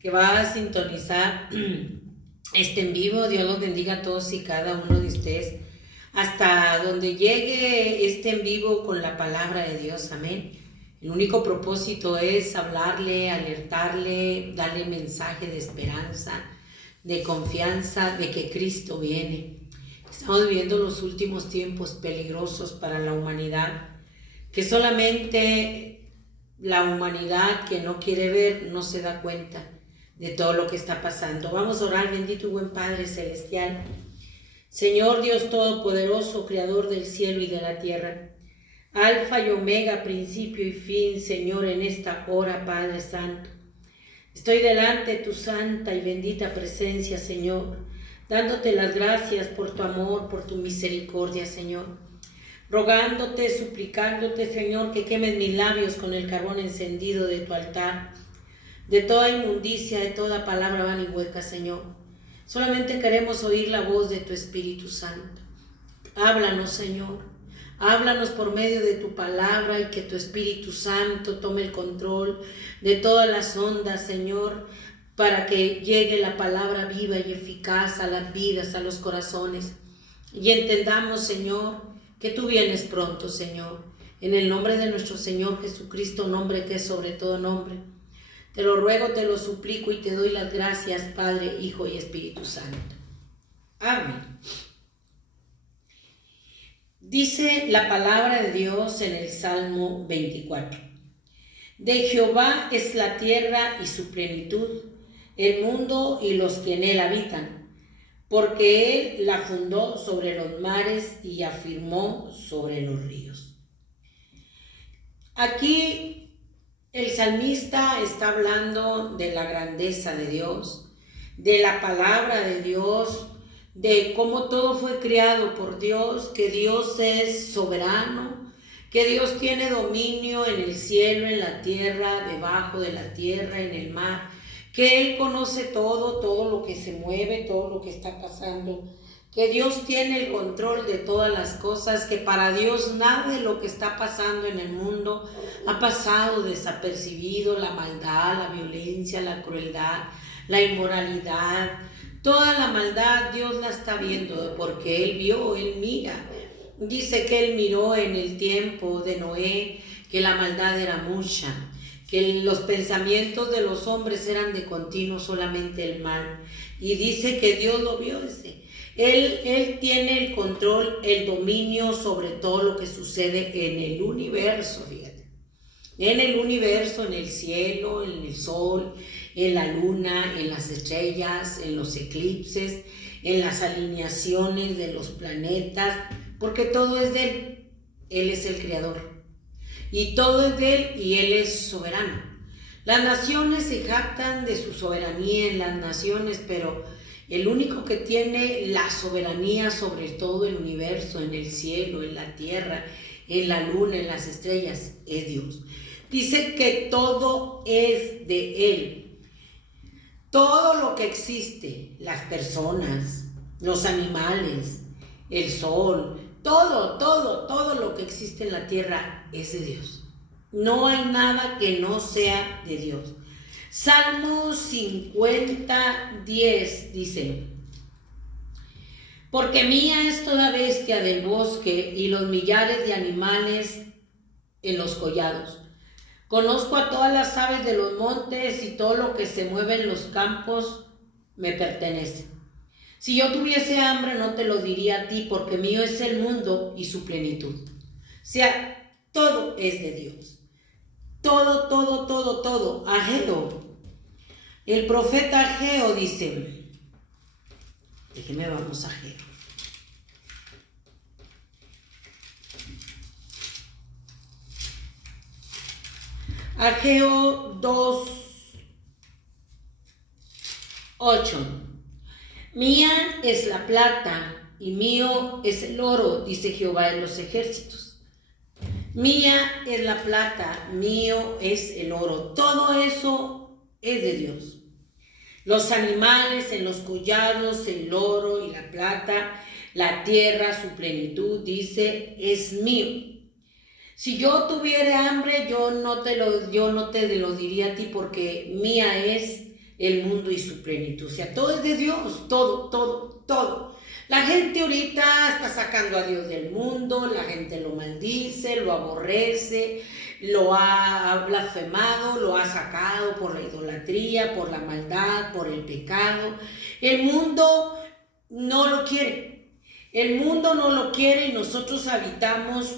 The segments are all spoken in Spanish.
que va a sintonizar este en vivo. Dios los bendiga a todos y cada uno de ustedes. Hasta donde llegue este en vivo con la palabra de Dios. Amén. El único propósito es hablarle, alertarle, darle mensaje de esperanza, de confianza, de que Cristo viene. Estamos viviendo los últimos tiempos peligrosos para la humanidad, que solamente la humanidad que no quiere ver no se da cuenta de todo lo que está pasando. Vamos a orar. Bendito y buen Padre Celestial, Señor Dios Todopoderoso, Creador del cielo y de la tierra, Alfa y Omega, principio y fin, Señor, en esta hora, Padre Santo, estoy delante de tu santa y bendita presencia, Señor, dándote las gracias por tu amor, por tu misericordia, Señor, rogándote, suplicándote, Señor, que quemes mis labios con el carbón encendido de tu altar, de toda inmundicia, de toda palabra vana y hueca, Señor. Solamente queremos oír la voz de tu Espíritu Santo. Háblanos, Señor. Háblanos por medio de tu palabra y que tu Espíritu Santo tome el control de todas las ondas, Señor, para que llegue la palabra viva y eficaz a las vidas, a los corazones. Y entendamos, Señor, que tú vienes pronto, Señor. En el nombre de nuestro Señor Jesucristo, nombre que es sobre todo nombre. Te lo ruego, te lo suplico y te doy las gracias, Padre, Hijo y Espíritu Santo. Amén. Dice la palabra de Dios en el Salmo 24. De Jehová es la tierra y su plenitud, el mundo y los que en él habitan, porque él la fundó sobre los mares y afirmó sobre los ríos. Aquí el salmista está hablando de la grandeza de Dios, de la palabra de Dios, de cómo todo fue creado por Dios, que Dios es soberano, que Dios tiene dominio en el cielo, en la tierra, debajo de la tierra, en el mar, que Él conoce todo, todo lo que se mueve, todo lo que está pasando, que Dios tiene el control de todas las cosas, que para Dios nada de lo que está pasando en el mundo ha pasado desapercibido, la maldad, la violencia, la crueldad, la inmoralidad, toda la maldad Dios la está viendo porque Él vio, Él mira. Dice que Él miró en el tiempo de Noé que la maldad era mucha, que los pensamientos de los hombres eran de continuo solamente el mal. Y dice que Dios lo vio ese. Él tiene el control, el dominio sobre todo lo que sucede en el universo, fíjate. En el universo, en el cielo, en el sol, en la luna, en las estrellas, en los eclipses, en las alineaciones de los planetas, porque todo es de Él. Él es el creador. Y todo es de Él y Él es soberano. Las naciones se jactan de su soberanía en las naciones, pero el único que tiene la soberanía sobre todo el universo, en el cielo, en la tierra, en la luna, en las estrellas, es Dios. Dice que todo es de Él. Todo lo que existe, las personas, los animales, el sol, todo lo que existe en la tierra es de Dios. No hay nada que no sea de Dios. Salmo 50, 10 dice: porque mía es toda bestia del bosque y los millares de animales en los collados. Conozco a todas las aves de los montes y todo lo que se mueve en los campos me pertenece. Si yo tuviese hambre no te lo diría a ti, porque mío es el mundo y su plenitud. O sea, todo es de Dios. Todo. Ageo. El profeta Ageo dice, déjenme vamos a Ageo. Ageo 2:8. Mía es la plata y mío es el oro, dice Jehová de los ejércitos. Mía es la plata, mío es el oro. Todo eso es de Dios. Los animales en los collados, el oro y la plata, la tierra, su plenitud, dice, es mío. Si yo tuviera hambre, yo no te lo diría a ti, porque mía es el mundo y su plenitud. O sea, todo es de Dios, todo, todo, todo. La gente ahorita está sacando a Dios del mundo, la gente lo maldice, lo aborrece, lo ha blasfemado, lo ha sacado por la idolatría, por la maldad, por el pecado. El mundo no lo quiere. El mundo no lo quiere y nosotros habitamos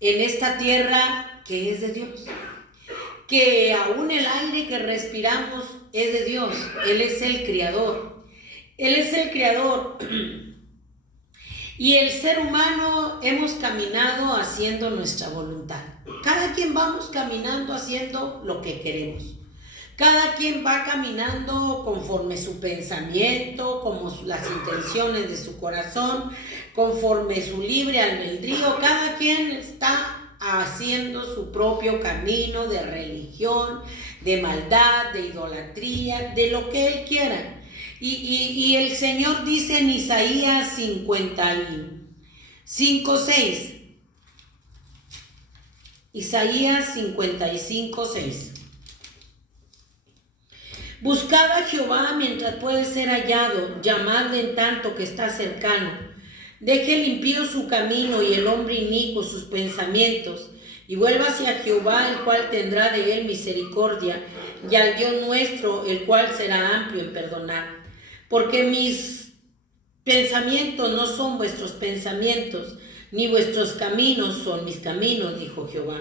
en esta tierra que es de Dios. Que aún el aire que respiramos es de Dios. Él es el creador. Él es el creador. Y el ser humano hemos caminado haciendo nuestra voluntad. Cada quien vamos caminando haciendo lo que queremos. Cada quien va caminando conforme su pensamiento, como las intenciones de su corazón, conforme su libre albedrío. Cada quien está haciendo su propio camino de religión, de maldad, de idolatría, de lo que él quiera. Y el Señor dice en Isaías 55:6. Isaías 55:6. Buscad a Jehová mientras puede ser hallado, llamadle en tanto que está cercano. Deje el impío su camino y el hombre inicuo sus pensamientos, y vuelva hacia Jehová, el cual tendrá de él misericordia, y al Dios nuestro, el cual será amplio en perdonar. Porque mis pensamientos no son vuestros pensamientos, ni vuestros caminos son mis caminos, dijo Jehová.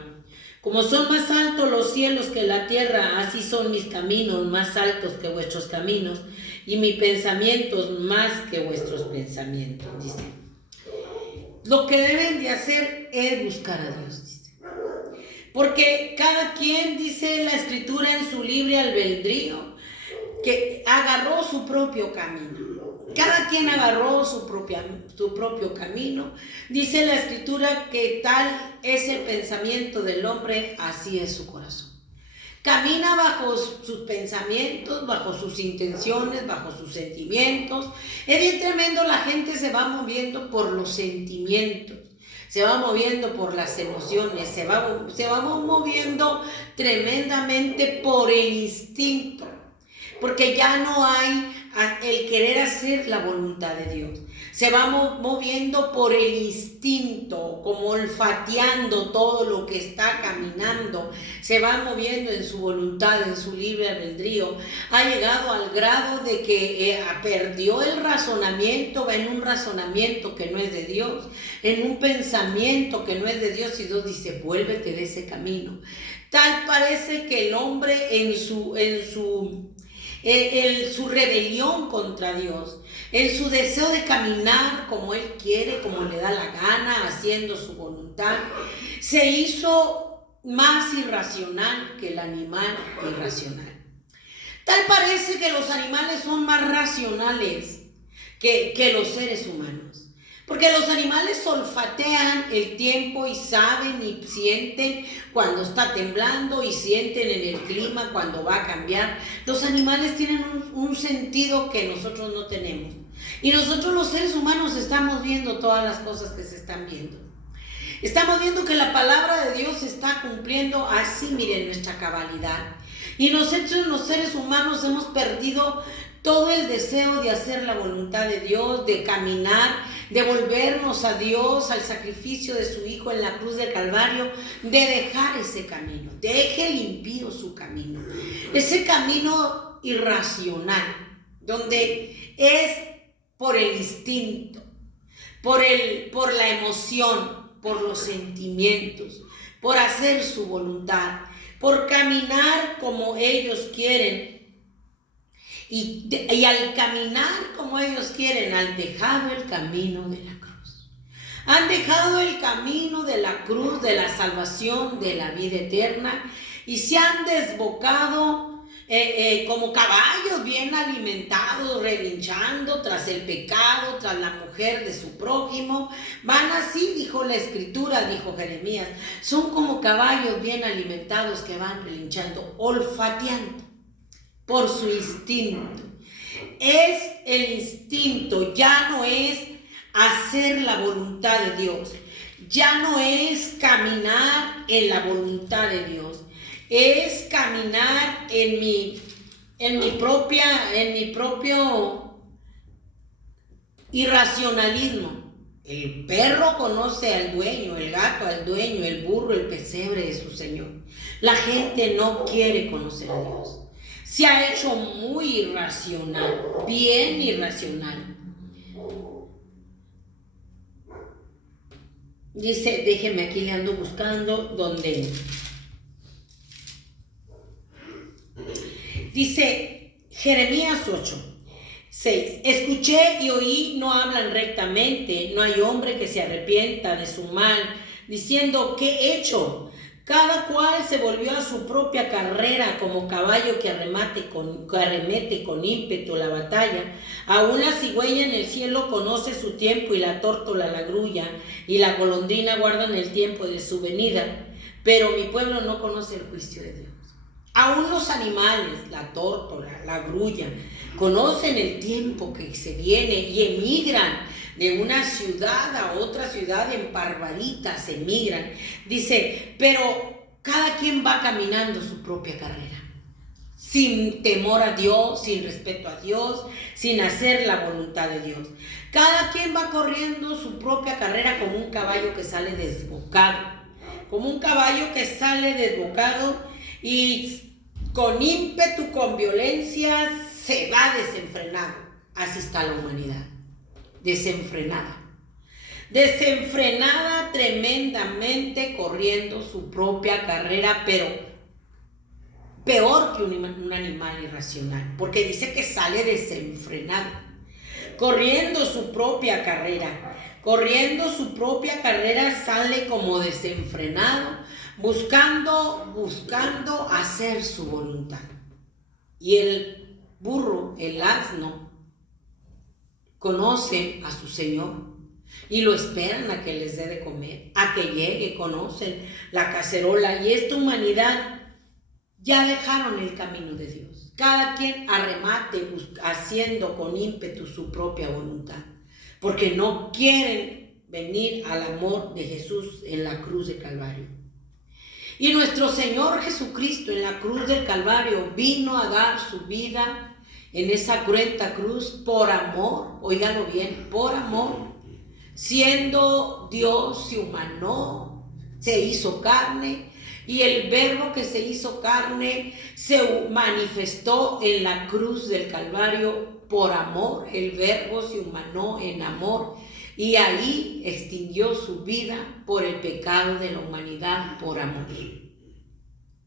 Como son más altos los cielos que la tierra, así son mis caminos más altos que vuestros caminos, y mis pensamientos más que vuestros pensamientos, dice. Lo que deben de hacer es buscar a Dios, dice. Porque cada quien, dice la Escritura en su libre albedrío, que agarró su propio camino. Cada quien agarró su propio camino. Dice la Escritura que tal es el pensamiento del hombre, así es su corazón. Camina bajo sus pensamientos, bajo sus intenciones, bajo sus sentimientos. Es bien tremendo, la gente se va moviendo por los sentimientos, se va moviendo por las emociones, se va moviendo tremendamente por el instinto. Porque ya no hay el querer hacer la voluntad de Dios. Se va moviendo por el instinto, como olfateando todo lo que está caminando. Se va moviendo en su voluntad, en su libre albedrío. Ha llegado al grado de que perdió el razonamiento, va en un razonamiento que no es de Dios, en un pensamiento que no es de Dios, y Dios dice, vuélvete de ese camino. Tal parece que el hombre en su rebelión contra Dios, en su deseo de caminar como él quiere, como le da la gana, haciendo su voluntad, se hizo más irracional que el animal irracional. Tal parece que los animales son más racionales que los seres humanos. Porque los animales olfatean el tiempo y saben y sienten cuando está temblando y sienten en el clima cuando va a cambiar. Los animales tienen un sentido que nosotros no tenemos. Y nosotros los seres humanos estamos viendo todas las cosas que se están viendo. Estamos viendo que la palabra de Dios se está cumpliendo así, miren, nuestra cabalidad. Y nosotros los seres humanos hemos perdido todo el deseo de hacer la voluntad de Dios, de caminar, de volvernos a Dios, al sacrificio de su Hijo en la cruz del Calvario, de dejar ese camino. Deje el impío su camino. Ese camino irracional, donde es por el instinto, por la emoción, por los sentimientos, por hacer su voluntad, por caminar como ellos quieren. Y al caminar como ellos quieren, han dejado el camino de la cruz. Han dejado el camino de la cruz, de la salvación, de la vida eterna, y se han desbocado como caballos bien alimentados, relinchando tras el pecado, tras la mujer de su prójimo. Van así, dijo la Escritura, dijo Jeremías, son como caballos bien alimentados que van relinchando, olfateando por su instinto. Es el instinto, ya no es hacer la voluntad de Dios, ya no es caminar en la voluntad de Dios, es caminar en en mi propio irracionalismo. El perro conoce al dueño, el gato al dueño, el burro, el pesebre de su señor. La gente no quiere conocer a Dios. Se ha hecho muy irracional, bien irracional. Dice, déjeme aquí, le ando buscando donde. Dice Jeremías 8:6. Escuché y oí, no hablan rectamente, no hay hombre que se arrepienta de su mal, diciendo, ¿qué he hecho? Cada cual se volvió a su propia carrera como caballo que arremete con ímpetu la batalla. Aún la cigüeña en el cielo conoce su tiempo y la tórtola la grulla y la golondrina guardan el tiempo de su venida. Pero mi pueblo no conoce el juicio de Dios. Aún los animales, la tórtola, la grulla, conocen el tiempo que se viene y emigran de una ciudad a otra ciudad en parvaditas, emigran. Dice, pero cada quien va caminando su propia carrera, sin temor a Dios, sin respeto a Dios, sin hacer la voluntad de Dios. Cada quien va corriendo su propia carrera como un caballo que sale desbocado, y con ímpetu, con violencia, se va desenfrenado. Así está la humanidad, desenfrenada tremendamente, corriendo su propia carrera, pero peor que un animal irracional, porque dice que sale desenfrenado, corriendo su propia carrera, sale como desenfrenado, buscando hacer su voluntad. Y el burro, el asno, conoce a su señor y lo esperan a que les dé de comer, a que llegue, conocen la cacerola. Y esta humanidad ya dejaron el camino de Dios. Cada quien arremate haciendo con ímpetu su propia voluntad, porque no quieren venir al amor de Jesús en la cruz de Calvario. Y nuestro Señor Jesucristo en la cruz del Calvario vino a dar su vida en esa cruenta cruz por amor, óigalo bien, por amor. Siendo Dios, se humanó, se hizo carne, y el verbo que se hizo carne se manifestó en la cruz del Calvario por amor. El verbo se humanó en amor y ahí extinguió su vida por el pecado de la humanidad, por amor.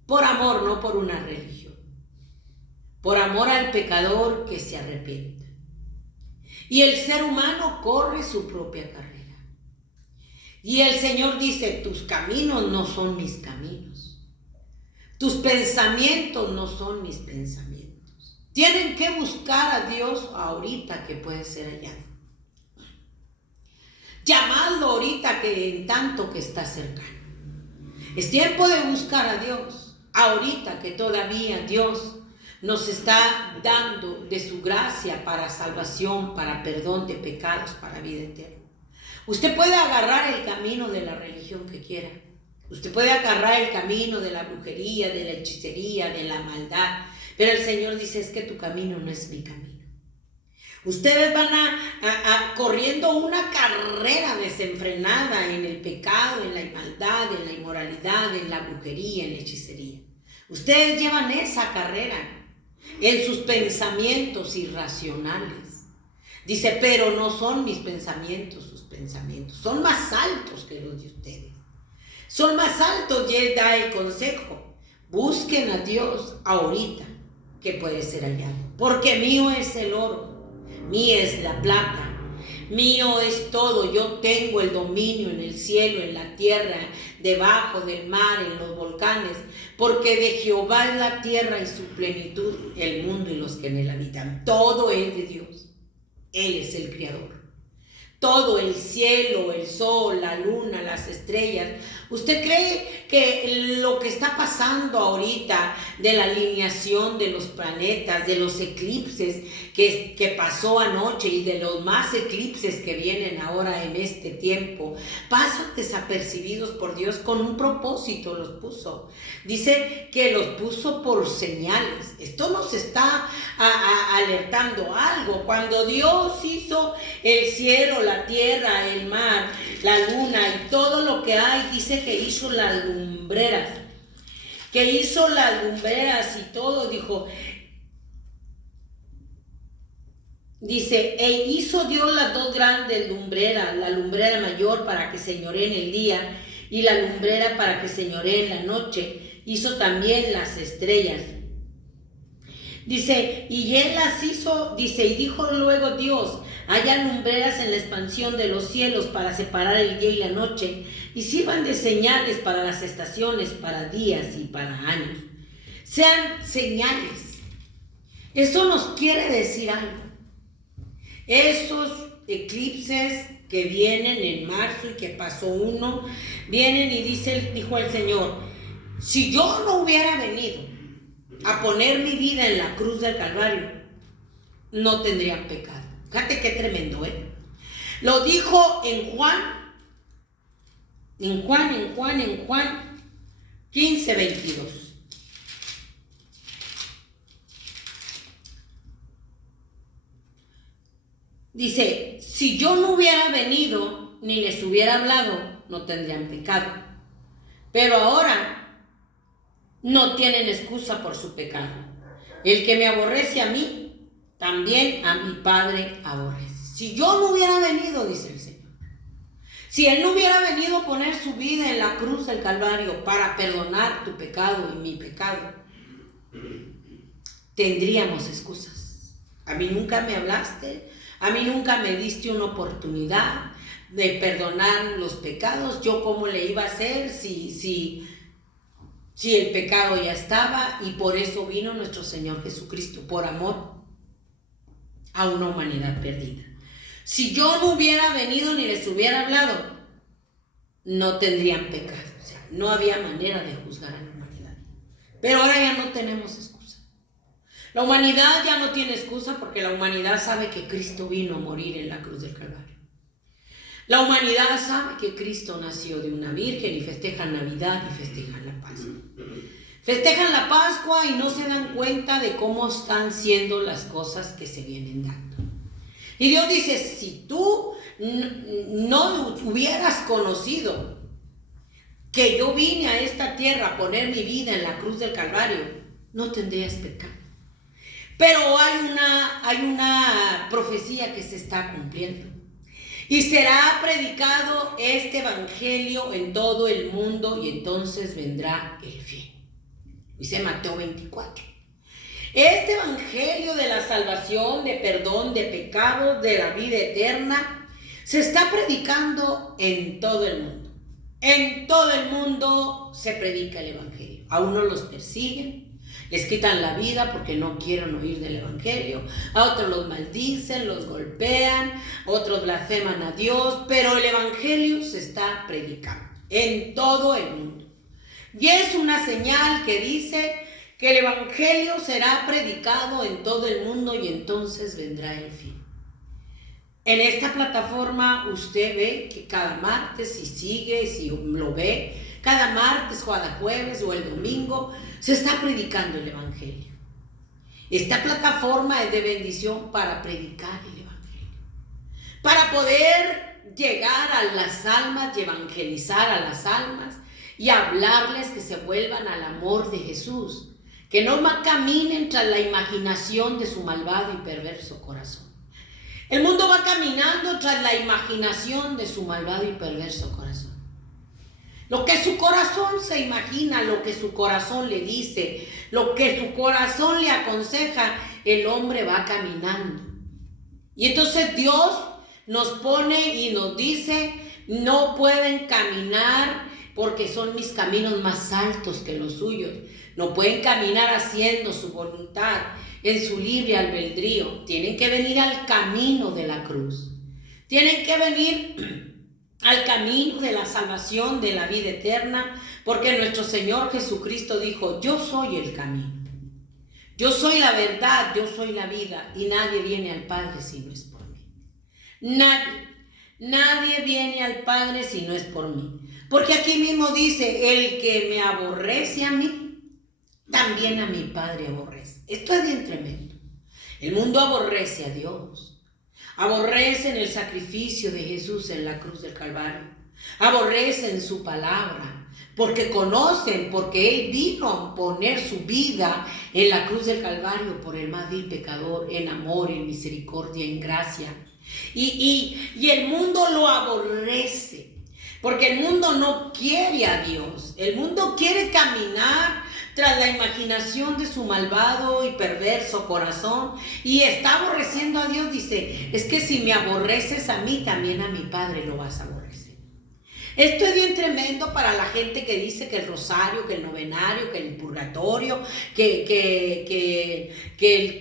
Por amor, no por una religión. Por amor al pecador que se arrepienta. Y el ser humano corre su propia carrera. Y el Señor dice, tus caminos no son mis caminos. Tus pensamientos no son mis pensamientos. Tienen que buscar a Dios ahorita que puede ser hallado. Llamadlo ahorita que en tanto que está cercano. Es tiempo de buscar a Dios ahorita que todavía Dios nos está dando de su gracia para salvación, para perdón de pecados, para vida eterna. Usted puede agarrar el camino de la religión que quiera. Usted puede agarrar el camino de la brujería, de la hechicería, de la maldad. Pero el Señor dice, es que tu camino no es mi camino. Ustedes van corriendo una carrera desenfrenada en el pecado, en la maldad, en la inmoralidad, en la brujería, en la hechicería. Ustedes llevan esa carrera en sus pensamientos irracionales. Dice, pero no son mis pensamientos sus pensamientos. Son más altos que los de ustedes. Son más altos, y Él da el consejo. Busquen a Dios ahorita que puede ser hallado. Porque mío es el oro. Mía es la plata, mío es todo. Yo tengo el dominio en el cielo, en la tierra, debajo del mar, en los volcanes, porque de Jehová es la tierra y su plenitud, el mundo y los que en él habitan. Todo es de Dios. Él es el creador. todo el cielo, el sol, la luna, las estrellas. ¿Usted cree que lo que está pasando ahorita de la alineación de los planetas, de los eclipses que pasó anoche y de los más eclipses que vienen ahora en este tiempo, pasan desapercibidos por Dios? Con un propósito los puso. Dice que los puso por señales. Esto nos está alertando algo. Cuando Dios hizo el cielo, la tierra, el mar, la luna y todo lo que hay, dice que hizo las lumbreras. Que hizo las lumbreras y todo, dice, e hizo Dios las dos grandes lumbreras, la lumbrera mayor para que señoree en el día y la lumbrera para que señoree en la noche. Hizo también las estrellas. Dice, y él las hizo, dice, y dijo luego Dios, haya lumbreras en la expansión de los cielos para separar el día y la noche, y sirvan de señales para las estaciones, para días y para años. Sean señales. Eso nos quiere decir algo. Esos eclipses que vienen en marzo y que pasó uno, vienen y dijo el Señor, si yo no hubiera venido a poner mi vida en la cruz del Calvario, no tendrían pecado. Fíjate qué tremendo, ¿eh? Lo dijo en Juan 15:22. Dice, si yo no hubiera venido ni les hubiera hablado, no tendrían pecado. Pero ahora no tienen excusa por su pecado. El que me aborrece a mí, también a mi Padre aborrece. Si yo no hubiera venido, dice el Señor, si Él no hubiera venido a poner su vida en la cruz del Calvario para perdonar tu pecado y mi pecado, tendríamos excusas. A mí nunca me hablaste, a mí nunca me diste una oportunidad de perdonar los pecados. Yo cómo le iba a hacer si el pecado ya estaba. Y por eso vino nuestro Señor Jesucristo, por amor a una humanidad perdida. Si yo no hubiera venido ni les hubiera hablado, no tendrían pecado. O sea, no había manera de juzgar a la humanidad. Pero ahora ya no tenemos excusa. La humanidad ya no tiene excusa porque la humanidad sabe que Cristo vino a morir en la cruz del Calvario. La humanidad sabe que Cristo nació de una virgen y festejan Navidad y festejan la Pascua. Festejan la Pascua y no se dan cuenta de cómo están siendo las cosas que se vienen dando. Y Dios dice, si tú no hubieras conocido que yo vine a esta tierra a poner mi vida en la cruz del Calvario, no tendrías pecado. Pero hay una profecía que se está cumpliendo. Y será predicado este evangelio en todo el mundo y entonces vendrá el fin. Dice Mateo 24. Este evangelio de la salvación, de perdón de pecados, de la vida eterna, se está predicando en todo el mundo. En todo el mundo se predica el evangelio. A unos los persiguen, les quitan la vida porque no quieren oír del evangelio. A otros los maldicen, los golpean, otros blasfeman a Dios. Pero el evangelio se está predicando en todo el mundo. Y es una señal que dice que el evangelio será predicado en todo el mundo y entonces vendrá el fin. En esta plataforma usted ve que cada martes, si lo ve, cada martes, cada jueves o el domingo, se está predicando el evangelio. Esta plataforma es de bendición para predicar el evangelio, para poder llegar a las almas y evangelizar a las almas y hablarles que se vuelvan al amor de Jesús, que no caminen tras la imaginación de su malvado y perverso corazón. El mundo va caminando tras la imaginación de su malvado y perverso corazón. Lo que su corazón se imagina, lo que su corazón le dice, lo que su corazón le aconseja, el hombre va caminando. Y entonces Dios nos pone y nos dice, no pueden caminar porque son mis caminos más altos que los suyos. No pueden caminar haciendo su voluntad en su libre albedrío. Tienen que venir al camino de la cruz. Tienen que venir al camino de la salvación, de la vida eterna, porque nuestro Señor Jesucristo dijo: yo soy el camino, yo soy la verdad, yo soy la vida, y nadie viene al Padre si no es por mí. Nadie viene al Padre si no es por mí. Porque aquí mismo dice: el que me aborrece a mí, también a mi Padre aborrece. Esto es bien tremendo. El mundo aborrece a Dios. Aborrecen el sacrificio de Jesús en la cruz del Calvario. Aborrecen su palabra, porque conocen, porque Él vino a poner su vida en la cruz del Calvario por el más vil pecador, en amor, en misericordia, en gracia. Y el mundo lo aborrece, porque el mundo no quiere a Dios. El mundo quiere caminar tras la imaginación de su malvado y perverso corazón, y está aborreciendo a Dios. Dice: es que si me aborreces a mí, también a mi Padre lo vas a aborrecer. Esto es bien tremendo para la gente que dice que el rosario, que el novenario, que el purgatorio, que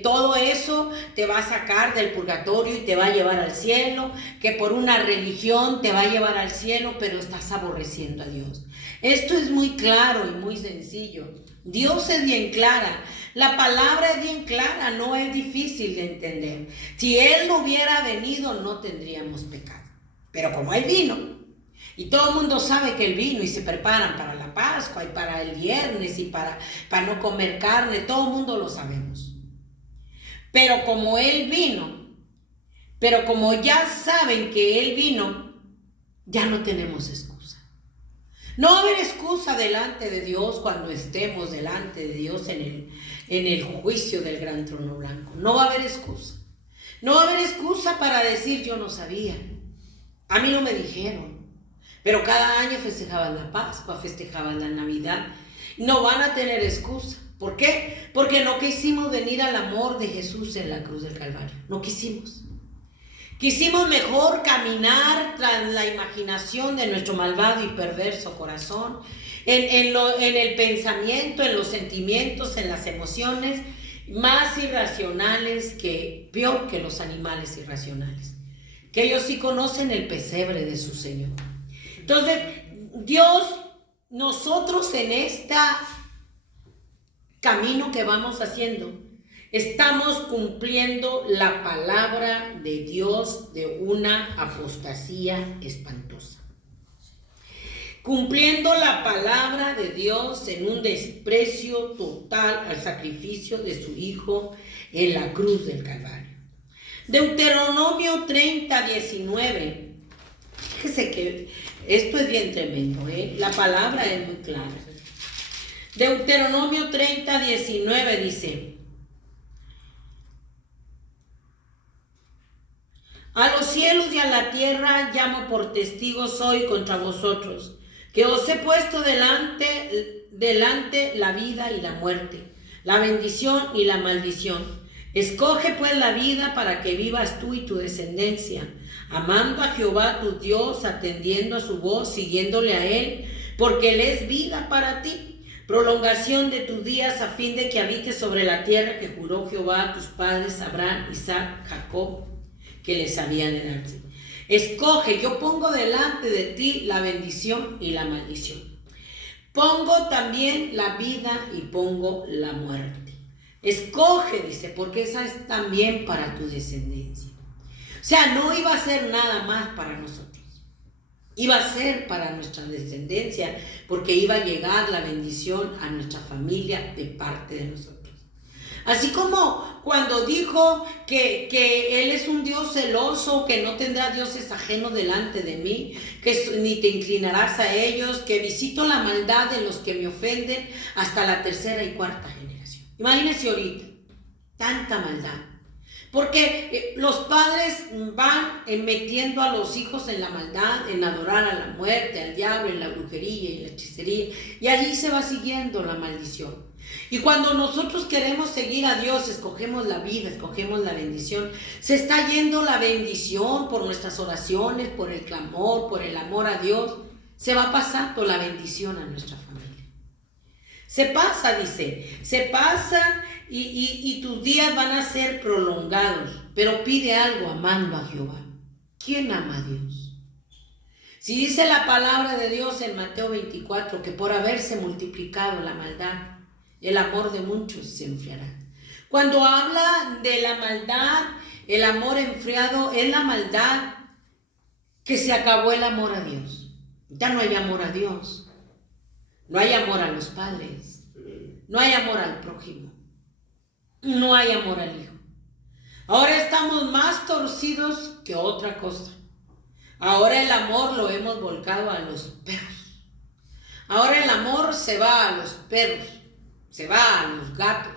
todo eso te va a sacar del purgatorio y te va a llevar al cielo, que por una religión te va a llevar al cielo, pero estás aborreciendo a Dios. Esto es muy claro y muy sencillo. Dios es bien clara, la palabra es bien clara, no es difícil de entender. Si Él no hubiera venido, no tendríamos pecado. Pero como Él vino, y todo el mundo sabe que Él vino, y se preparan para la Pascua y para el viernes y para no comer carne, todo el mundo lo sabemos. Pero como Él vino, pero como ya saben que Él vino, ya no tenemos excusa. No va a haber excusa delante de Dios cuando estemos delante de Dios en el juicio del gran trono blanco. No va a haber excusa. No va a haber excusa para decir: yo no sabía, a mí no me dijeron. Pero cada año festejaban la Pascua, festejaban la Navidad. No van a tener excusa. ¿Por qué? Porque no quisimos venir al amor de Jesús en la cruz del Calvario. No quisimos. Quisimos mejor caminar tras la imaginación de nuestro malvado y perverso corazón, en el pensamiento, en los sentimientos, en las emociones más irracionales, peor que los animales irracionales, que ellos sí conocen el pesebre de su Señor. Entonces, Dios, nosotros en este camino que vamos haciendo, estamos cumpliendo la palabra de Dios de una apostasía espantosa. Cumpliendo la palabra de Dios en un desprecio total al sacrificio de su Hijo en la cruz del Calvario. Deuteronomio 30:19. Fíjese que esto es bien tremendo, La palabra es muy clara. Deuteronomio 30:19 dice: a los cielos y a la tierra llamo por testigos hoy contra vosotros, que os he puesto delante la vida y la muerte, la bendición y la maldición. Escoge pues la vida para que vivas tú y tu descendencia, amando a Jehová tu Dios, atendiendo a su voz, siguiéndole a Él, porque Él es vida para ti, prolongación de tus días, a fin de que habites sobre la tierra que juró Jehová a tus padres, Abraham, Isaac, Jacob, que les habían de darse. Escoge, yo pongo delante de ti la bendición y la maldición. Pongo también la vida y pongo la muerte. Escoge, dice, porque esa es también para tu descendencia. O sea, no iba a ser nada más para nosotros. Iba a ser para nuestra descendencia, porque iba a llegar la bendición a nuestra familia de parte de nosotros. Así como cuando dijo que Él es un Dios celoso, que no tendrá dioses ajenos delante de mí, que ni te inclinarás a ellos, que visito la maldad de los que me ofenden hasta la tercera y cuarta generación. Imagínense ahorita, tanta maldad. Porque los padres van metiendo a los hijos en la maldad, en adorar a la muerte, al diablo, en la brujería y la hechicería, y allí se va siguiendo la maldición. Y cuando nosotros queremos seguir a Dios, escogemos la vida, escogemos la bendición, se está yendo la bendición por nuestras oraciones, por el clamor, por el amor a Dios, se va pasando la bendición a nuestra familia. Se pasa, dice, se pasan y tus días van a ser prolongados, pero pide algo amando a Jehová. ¿Quién ama a Dios? Si dice la palabra de Dios en Mateo 24 que por haberse multiplicado la maldad, el amor de muchos se enfriará. Cuando habla de la maldad, el amor enfriado es la maldad que se acabó el amor a Dios. Ya no hay amor a Dios. No hay amor a los padres. No hay amor al prójimo. No hay amor al hijo. Ahora estamos más torcidos que otra cosa. Ahora el amor lo hemos volcado a los perros. Ahora el amor se va a los perros, se va a los gatos.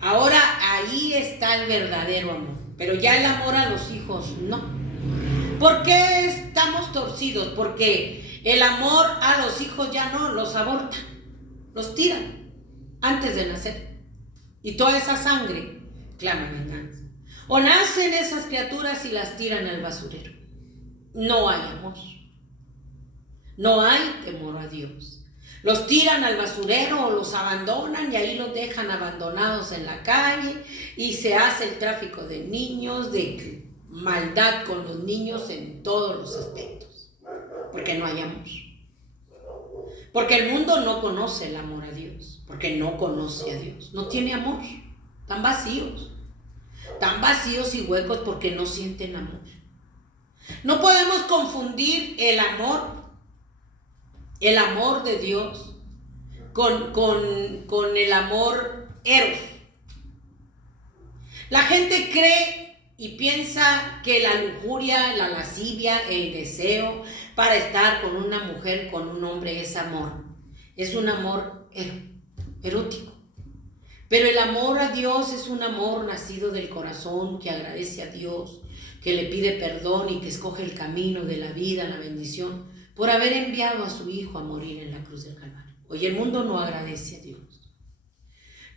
Ahora ahí está el verdadero amor. Pero ya el amor a los hijos no. ¿Por qué estamos torcidos? Porque el amor a los hijos ya no, los abortan, los tiran antes de nacer. Y toda esa sangre clama venganza. O nacen esas criaturas y las tiran al basurero. No hay amor. No hay temor a Dios. Los tiran al basurero o los abandonan y ahí los dejan abandonados en la calle y se hace el tráfico de niños, de maldad con los niños en todos los aspectos. Porque no hay amor. Porque el mundo no conoce el amor a Dios. Porque no conoce a Dios. No tiene amor. Están vacíos. Tan vacíos y huecos porque no sienten amor. No podemos confundir el amor de Dios con el amor eros. La gente cree y piensa que la lujuria, la lascivia, el deseo para estar con una mujer, con un hombre es amor. Es un amor erótico. Pero el amor a Dios es un amor nacido del corazón que agradece a Dios, que le pide perdón y que escoge el camino de la vida, la bendición, por haber enviado a su Hijo a morir en la cruz del Calvario. Hoy el mundo no agradece a Dios.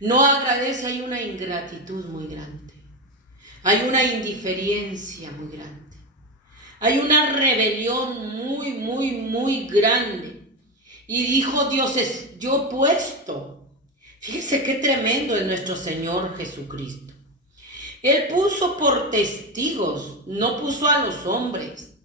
No agradece, hay una ingratitud muy grande. Hay una indiferencia muy grande. Hay una rebelión muy grande. Y dijo Dios, yo puesto. Fíjese qué tremendo es nuestro Señor Jesucristo. Él puso por testigos, no puso a los hombres,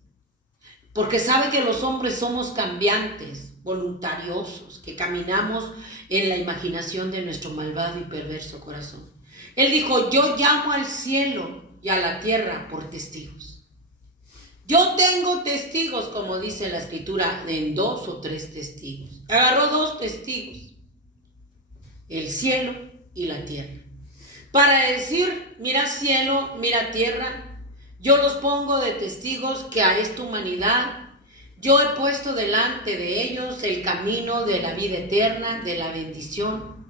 porque sabe que los hombres somos cambiantes, voluntariosos, que caminamos en la imaginación de nuestro malvado y perverso corazón. Él dijo, yo llamo al cielo y a la tierra por testigos. Yo tengo testigos, como dice la Escritura, en 2 o 3 testigos. Agarró 2 testigos. El cielo y la tierra. Para decir, mira cielo, mira tierra, yo los pongo de testigos que a esta humanidad yo he puesto delante de ellos el camino de la vida eterna, de la bendición,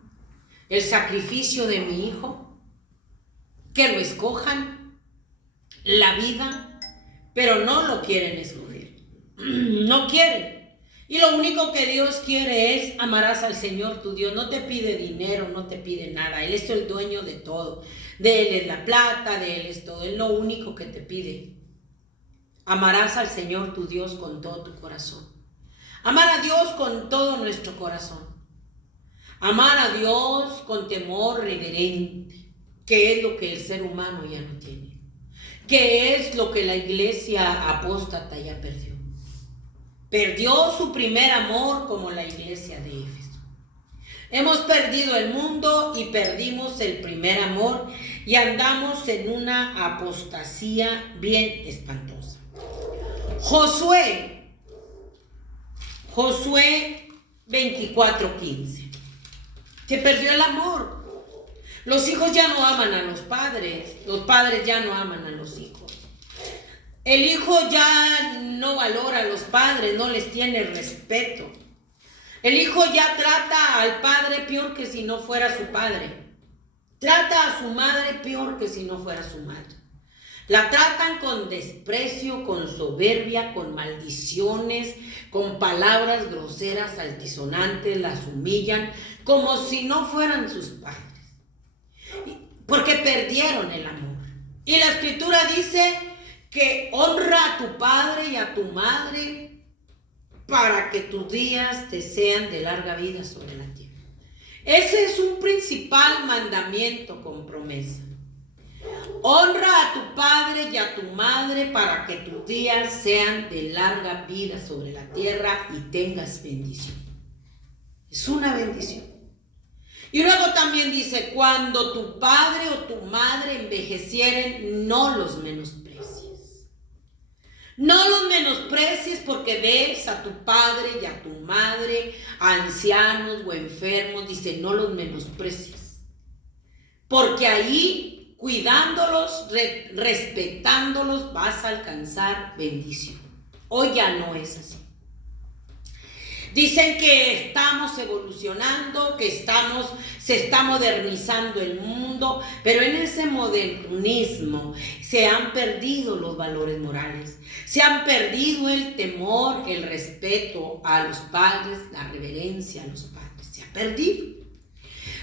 el sacrificio de mi Hijo, que lo escojan, la vida, pero no lo quieren escoger. No quieren. Y lo único que Dios quiere es amarás al Señor tu Dios. No te pide dinero, no te pide nada. Él es el dueño de todo. De Él es la plata, de Él es todo. Es lo único que te pide. Amarás al Señor tu Dios con todo tu corazón. Amar a Dios con todo nuestro corazón. Amar a Dios con temor reverente, que es lo que el ser humano ya no tiene. Que es lo que la iglesia apóstata ya perdió. Perdió su primer amor como la iglesia de Éfeso. Hemos perdido el mundo y perdimos el primer amor y andamos en una apostasía bien espantosa. Josué 24:15. Se perdió el amor. Los hijos ya no aman a los padres ya no aman a los hijos. El hijo ya no valora a los padres, no les tiene respeto. El hijo ya trata al padre peor que si no fuera su padre. Trata a su madre peor que si no fuera su madre. La tratan con desprecio, con soberbia, con maldiciones, con palabras groseras, altisonantes, las humillan como si no fueran sus padres. Porque perdieron el amor. Y la Escritura dice que honra a tu padre y a tu madre para que tus días te sean de larga vida sobre la tierra. Ese es un principal mandamiento con promesa. Honra a tu padre y a tu madre para que tus días sean de larga vida sobre la tierra y tengas bendición. Es una bendición. Y luego también dice, cuando tu padre o tu madre envejecieren, no los menosprecies. No los menosprecies porque ves a tu padre y a tu madre, ancianos o enfermos, dice, no los menosprecies. Porque ahí, cuidándolos, respetándolos, vas a alcanzar bendición. Hoy ya no es así. Dicen que estamos evolucionando, que se está modernizando el mundo, pero en ese modernismo se han perdido los valores morales, se han perdido el temor, el respeto a los padres, la reverencia a los padres, se ha perdido.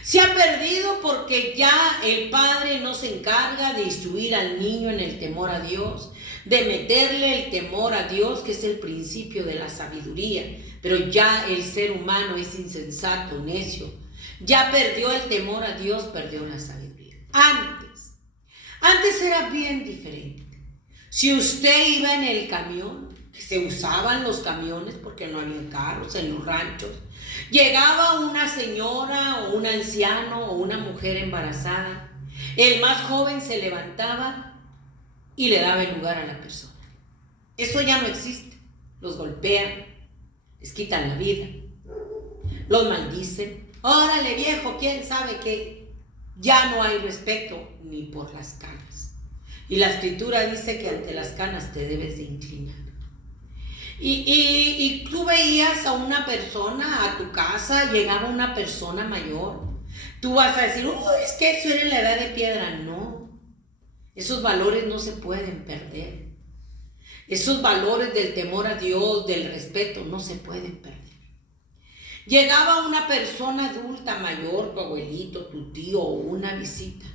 Se ha perdido porque ya el padre no se encarga de instruir al niño en el temor a Dios, de meterle el temor a Dios, que es el principio de la sabiduría. Pero ya el ser humano es insensato, necio. Ya perdió el temor a Dios, perdió la sabiduría. Antes era bien diferente. Si usted iba en el camión, que se usaban los camiones porque no había carros en los ranchos, llegaba una señora o un anciano o una mujer embarazada, el más joven se levantaba y le daba el lugar a la persona. Eso ya no existe. Los golpean, les quitan la vida, los maldicen. Órale viejo, quién sabe qué. Ya no hay respeto ni por las canas. Y la escritura dice que ante las canas te debes de inclinar. Y tú veías a una persona a tu casa, llegaba una persona mayor. Tú vas a decir, es que eso era en la edad de piedra. No, esos valores no se pueden perder. Esos valores del temor a Dios, del respeto, no se pueden perder. Llegaba una persona adulta mayor, tu abuelito, tu tío o una visita.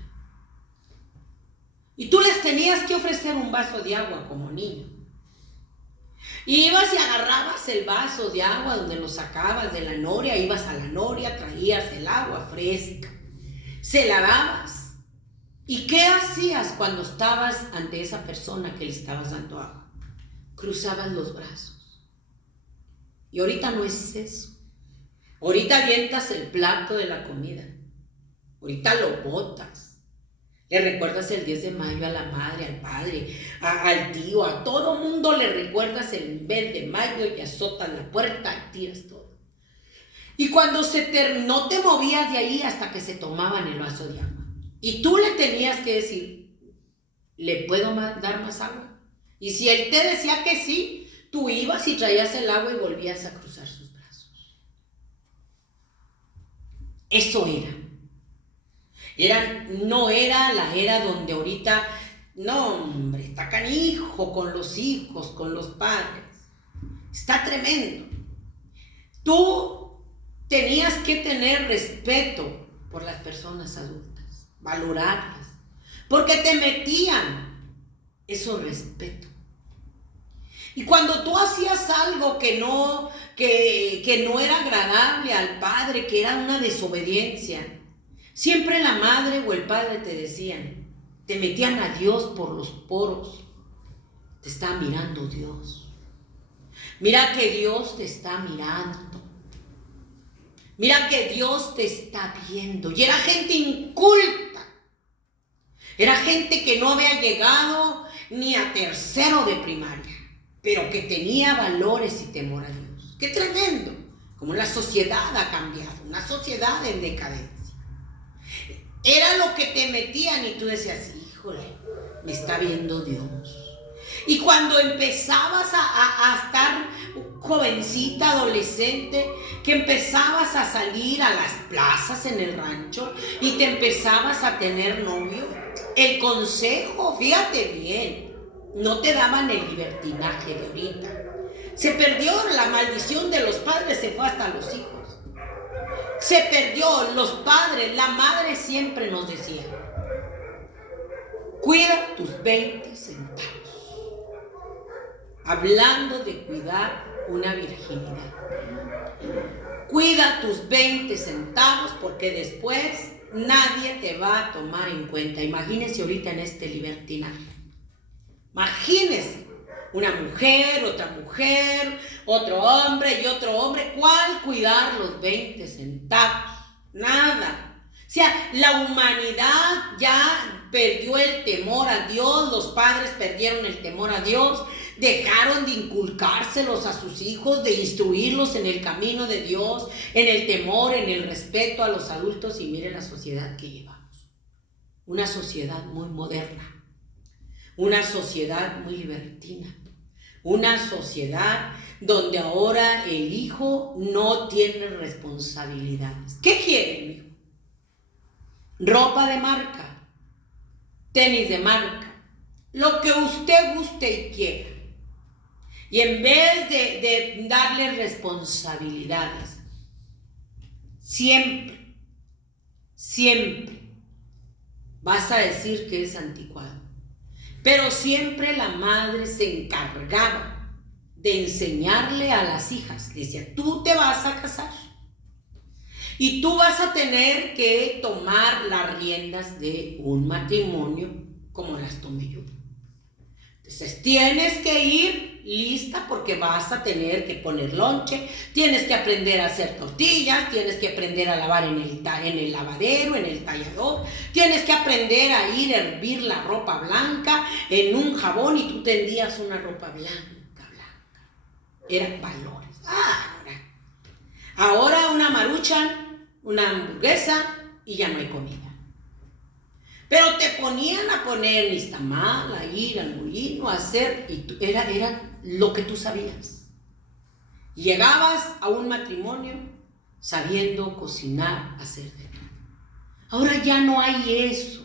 Y tú les tenías que ofrecer un vaso de agua como niño. Y ibas y agarrabas el vaso de agua donde lo sacabas de la noria, ibas a la noria, traías el agua fresca, se la dabas. ¿Y qué hacías cuando estabas ante esa persona que le estabas dando agua? Cruzabas los brazos. Y ahorita no es eso. Ahorita avientas el plato de la comida. Ahorita lo botas. Le recuerdas el 10 de mayo a la madre, al padre, al tío, a todo mundo le recuerdas el 10 de mayo y azotas la puerta y tiras todo. Y cuando no te movías de ahí hasta que se tomaban el vaso de agua. Y tú le tenías que decir, ¿le puedo dar más agua? Y si él te decía que sí, tú ibas y traías el agua y volvías a cruzar sus brazos. Eso no era la era donde ahorita, no hombre, está canijo con los hijos, con los padres. Está tremendo. Tú tenías que tener respeto por las personas adultas, valorarlas, porque te metían eso respeto. Y cuando tú hacías algo que no era agradable al padre, que era una desobediencia, siempre la madre o el padre te decían, te metían a Dios por los poros. Te está mirando Dios. Mira que Dios te está mirando. Mira que Dios te está viendo. Y era gente inculta. Era gente que no había llegado ni a tercero de primaria, pero que tenía valores y temor a Dios. ¡Qué tremendo! Como la sociedad ha cambiado, una sociedad en decadencia. Era lo que te metían y tú decías, híjole, me está viendo Dios. Y cuando empezabas a estar jovencita, adolescente, que empezabas a salir a las plazas en el rancho y te empezabas a tener novio, el consejo, fíjate bien, no te daban el libertinaje de ahorita. Se perdió la maldición de los padres, se fue hasta los hijos. Se perdió los padres, la madre siempre nos decía, cuida tus 20 centavos. Hablando de cuidar una virginidad. Cuida tus 20 centavos porque después nadie te va a tomar en cuenta. Imagínense ahorita en este libertinaje. Imagínense, una mujer, otra mujer, otro hombre y otro hombre. ¿Cuál cuidar los 20 centavos? Nada. O sea, la humanidad ya perdió el temor a Dios, los padres perdieron el temor a Dios, dejaron de inculcárselos a sus hijos, de instruirlos en el camino de Dios, en el temor, en el respeto a los adultos. Y miren la sociedad que llevamos, una sociedad muy moderna, una sociedad muy libertina, una sociedad donde ahora el hijo no tiene responsabilidades. ¿Qué quiere el hijo? Ropa de marca, tenis de marca, lo que usted guste y quiera. Y en vez de darle responsabilidades, siempre vas a decir que es anticuado. Pero siempre la madre se encargaba de enseñarle a las hijas. Decía, tú te vas a casar y tú vas a tener que tomar las riendas de un matrimonio como las tomé yo. Entonces tienes que ir lista porque vas a tener que poner lonche, tienes que aprender a hacer tortillas, tienes que aprender a lavar en el lavadero, en el tallador, tienes que aprender a ir a hervir la ropa blanca en un jabón y tú tendías una ropa blanca. Eran valores. Ahora una maruchan, una hamburguesa y ya no hay comida. Pero te ponían a poner nixtamal, a ir al molino, a hacer, y era lo que tú sabías. Llegabas a un matrimonio sabiendo cocinar, hacer de todo. Ahora ya no hay eso.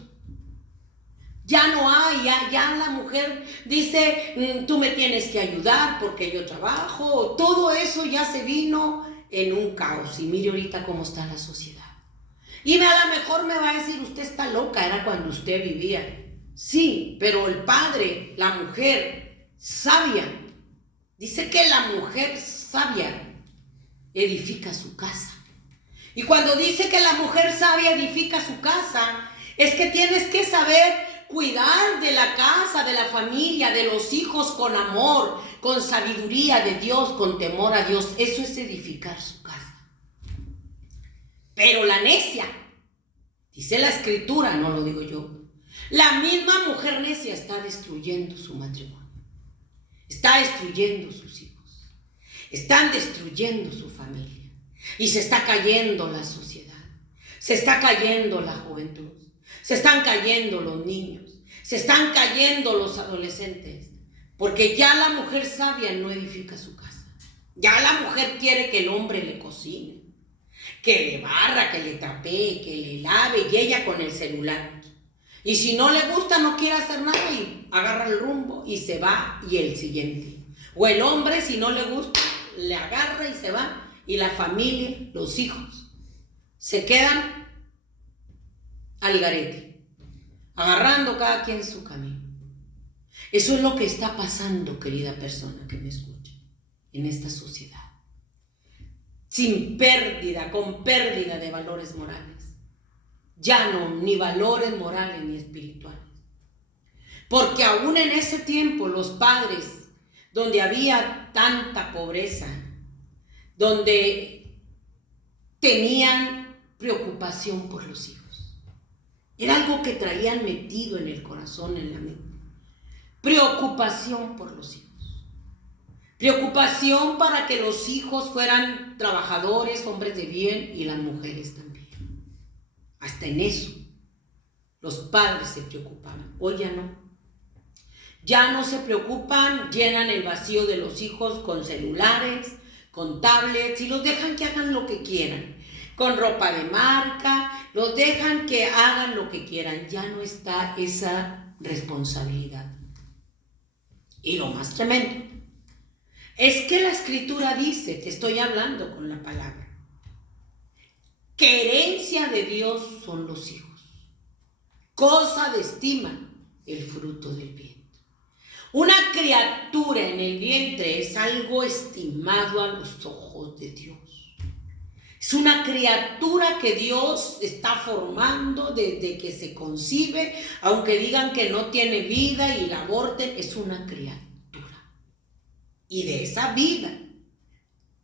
Ya no hay, ya la mujer dice, tú me tienes que ayudar porque yo trabajo. Todo eso ya se vino en un caos. Y mire ahorita cómo está la sociedad. Y a lo mejor me va a decir, usted está loca, era cuando usted vivía. Sí, pero el padre, la mujer sabia, dice que la mujer sabia edifica su casa. Y cuando dice que la mujer sabia edifica su casa, es que tienes que saber cuidar de la casa, de la familia, de los hijos con amor, con sabiduría de Dios, con temor a Dios. Eso es edificar su casa. Pero la necia, dice la escritura, no lo digo yo, la misma mujer necia está destruyendo su matrimonio, está destruyendo sus hijos, están destruyendo su familia y se está cayendo la sociedad, se está cayendo la juventud, se están cayendo los niños, se están cayendo los adolescentes, porque ya la mujer sabia no edifica su casa, ya la mujer quiere que el hombre le cocine, que le barra, que le trapee, que le lave, y ella con el celular. Y si no le gusta, no quiere hacer nada y agarra el rumbo y se va, y el siguiente. O el hombre, si no le gusta, le agarra y se va, y la familia, los hijos, se quedan al garete, agarrando cada quien su camino. Eso es lo que está pasando, querida persona que me escucha, en esta sociedad. Sin pérdida, con pérdida de valores morales. Ya no, ni valores morales ni espirituales. Porque aún en ese tiempo los padres, donde había tanta pobreza, donde tenían preocupación por los hijos. Era algo que traían metido en el corazón, en la mente. Preocupación por los hijos. Preocupación para que los hijos fueran trabajadores, hombres de bien, y las mujeres también. Hasta en eso los padres se preocupaban. Hoy ya no. Ya no se preocupan, llenan el vacío de los hijos con celulares, con tablets, y los dejan que hagan lo que quieran. Con ropa de marca, los dejan que hagan lo que quieran. Ya no está esa responsabilidad. Y lo más tremendo es que la escritura dice, te estoy hablando con la palabra, que herencia de Dios son los hijos, cosa de estima el fruto del vientre. Una criatura en el vientre es algo estimado a los ojos de Dios. Es una criatura que Dios está formando desde que se concibe, aunque digan que no tiene vida y la aborten, es una criatura. Y de esa vida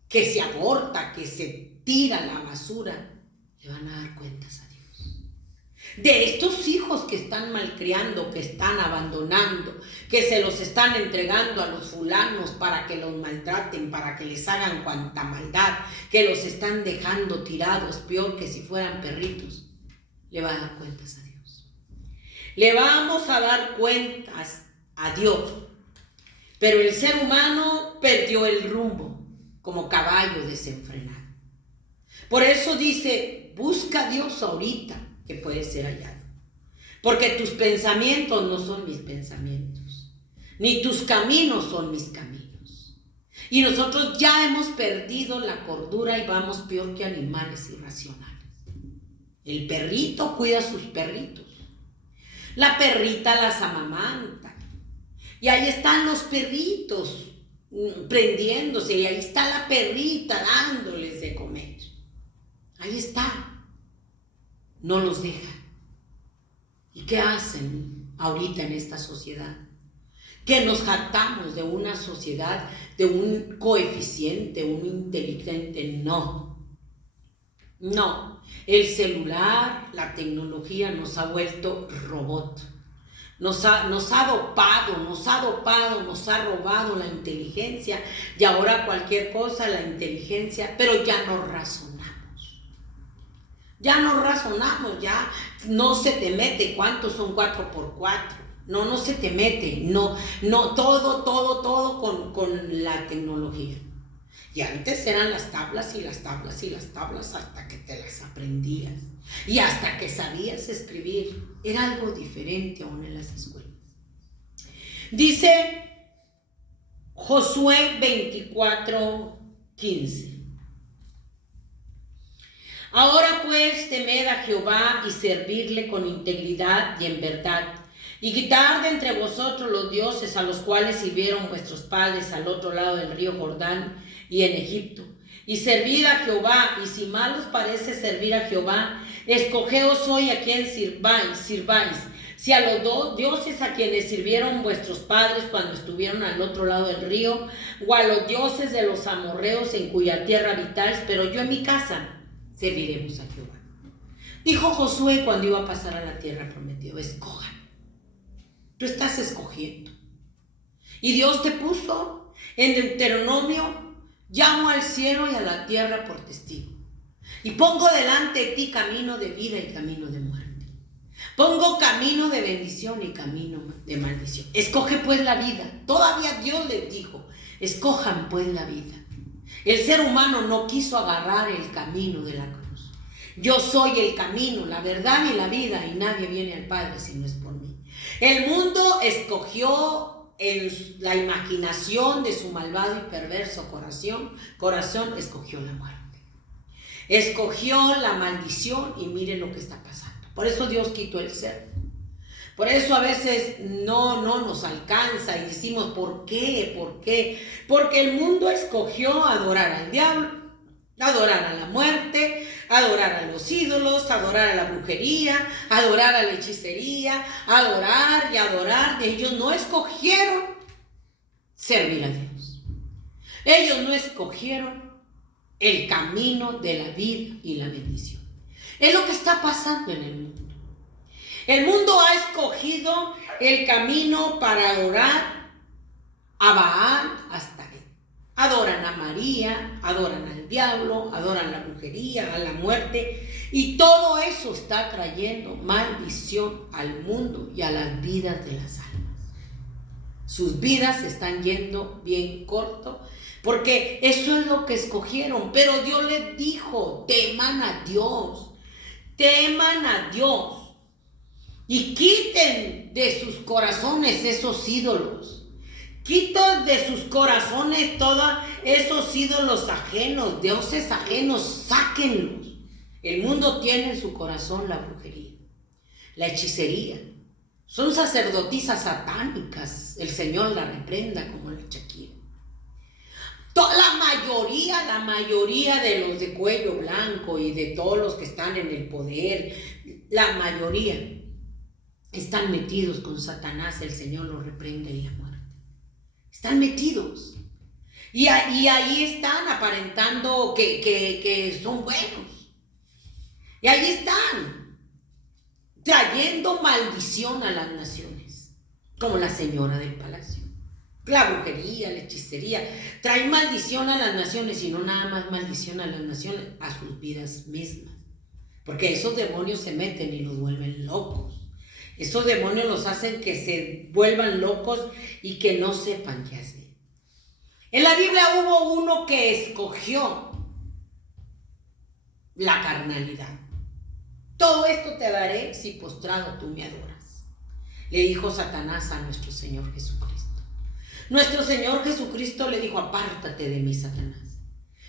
que se aborta, que se tira a la basura, le van a dar cuentas a Dios. De estos hijos que están malcriando, que están abandonando, que se los están entregando a los fulanos para que los maltraten, para que les hagan cuanta maldad, que los están dejando tirados, peor que si fueran perritos, le va a dar cuentas a Dios. Le vamos a dar cuentas a Dios. Pero el ser humano perdió el rumbo como caballo desenfrenado. Por eso dice, busca a Dios ahorita, que puede ser hallado. Porque tus pensamientos no son mis pensamientos, ni tus caminos son mis caminos. Y nosotros ya hemos perdido la cordura y vamos peor que animales irracionales. El perrito cuida a sus perritos. La perrita las amamanta. Y ahí están los perritos prendiéndose, y ahí está la perrita dándoles de comer. Ahí está. No los deja. ¿Y qué hacen ahorita en esta sociedad? Que nos jactamos de una sociedad, de un coeficiente, un inteligente. No. El celular, la tecnología nos ha vuelto robot. Nos ha dopado, nos ha robado la inteligencia, y ahora cualquier cosa, la inteligencia, pero ya no razonamos. Ya no se te mete cuántos son 4x4. No se te mete. No, todo con la tecnología. Y antes eran las tablas y las tablas y las tablas hasta que te las aprendías. Y hasta que sabías escribir. Era algo diferente aún en las escuelas. Dice Josué 24:15. Ahora pues temed a Jehová y servirle con integridad y en verdad, y quitar de entre vosotros los dioses a los cuales sirvieron vuestros padres al otro lado del río Jordán y en Egipto, y servid a Jehová. Y si mal os parece servir a Jehová, escogeos hoy a quien sirváis, si a los dos dioses a quienes sirvieron vuestros padres cuando estuvieron al otro lado del río, o a los dioses de los amorreos en cuya tierra habitáis, pero yo en mi casa serviremos a Jehová. Dijo Josué cuando iba a pasar a la tierra prometida, escojan. Tú estás escogiendo. Y Dios te puso en Deuteronomio, llamo al cielo y a la tierra por testigo. Y pongo delante de ti camino de vida y camino de muerte. Pongo camino de bendición y camino de maldición. Escoge pues la vida. Todavía Dios les dijo, escojan pues la vida. El ser humano no quiso agarrar el camino de la cruz. Yo soy el camino, la verdad y la vida, y nadie viene al Padre si no es por mí. El mundo escogió en la imaginación de su malvado y perverso corazón escogió la muerte. Escogió la maldición y mire lo que está pasando. Por eso Dios quitó el ser. Por eso a veces no nos alcanza y decimos, ¿por qué? Porque el mundo escogió adorar al diablo, adorar a la muerte, adorar a los ídolos, adorar a la brujería, adorar a la hechicería, adorar y adorar. Ellos no escogieron servir a Dios. Ellos no escogieron el camino de la vida y la bendición. Es lo que está pasando en el mundo. El mundo ha escogido el camino para adorar a Baal hasta él. Adoran a María, adoran al diablo, adoran la brujería, a la muerte. Y todo eso está trayendo maldición al mundo y a las vidas de las almas. Sus vidas se están yendo bien corto porque eso es lo que escogieron. Pero Dios les dijo, teman a Dios. Teman a Dios. Y quiten de sus corazones esos ídolos. Quiten de sus corazones todos esos ídolos ajenos, dioses ajenos, sáquenlos. El mundo tiene en su corazón la brujería, la hechicería. Son sacerdotisas satánicas. El Señor la reprenda como la Shakira. La mayoría de los de cuello blanco y de todos los que están en el poder, la mayoría están metidos con Satanás, el Señor los reprende y la muerte. Están metidos. Y ahí están aparentando que son buenos. Y ahí están trayendo maldición a las naciones, como la señora del palacio. La brujería, la hechicería, trae maldición a las naciones, y no nada más maldición a las naciones, a sus vidas mismas. Porque esos demonios se meten y los vuelven locos. Esos demonios los hacen que se vuelvan locos y que no sepan qué hacer. En la Biblia hubo uno que escogió la carnalidad. Todo esto te daré si postrado tú me adoras, le dijo Satanás a nuestro Señor Jesucristo. Nuestro Señor Jesucristo le dijo: apártate de mí, Satanás,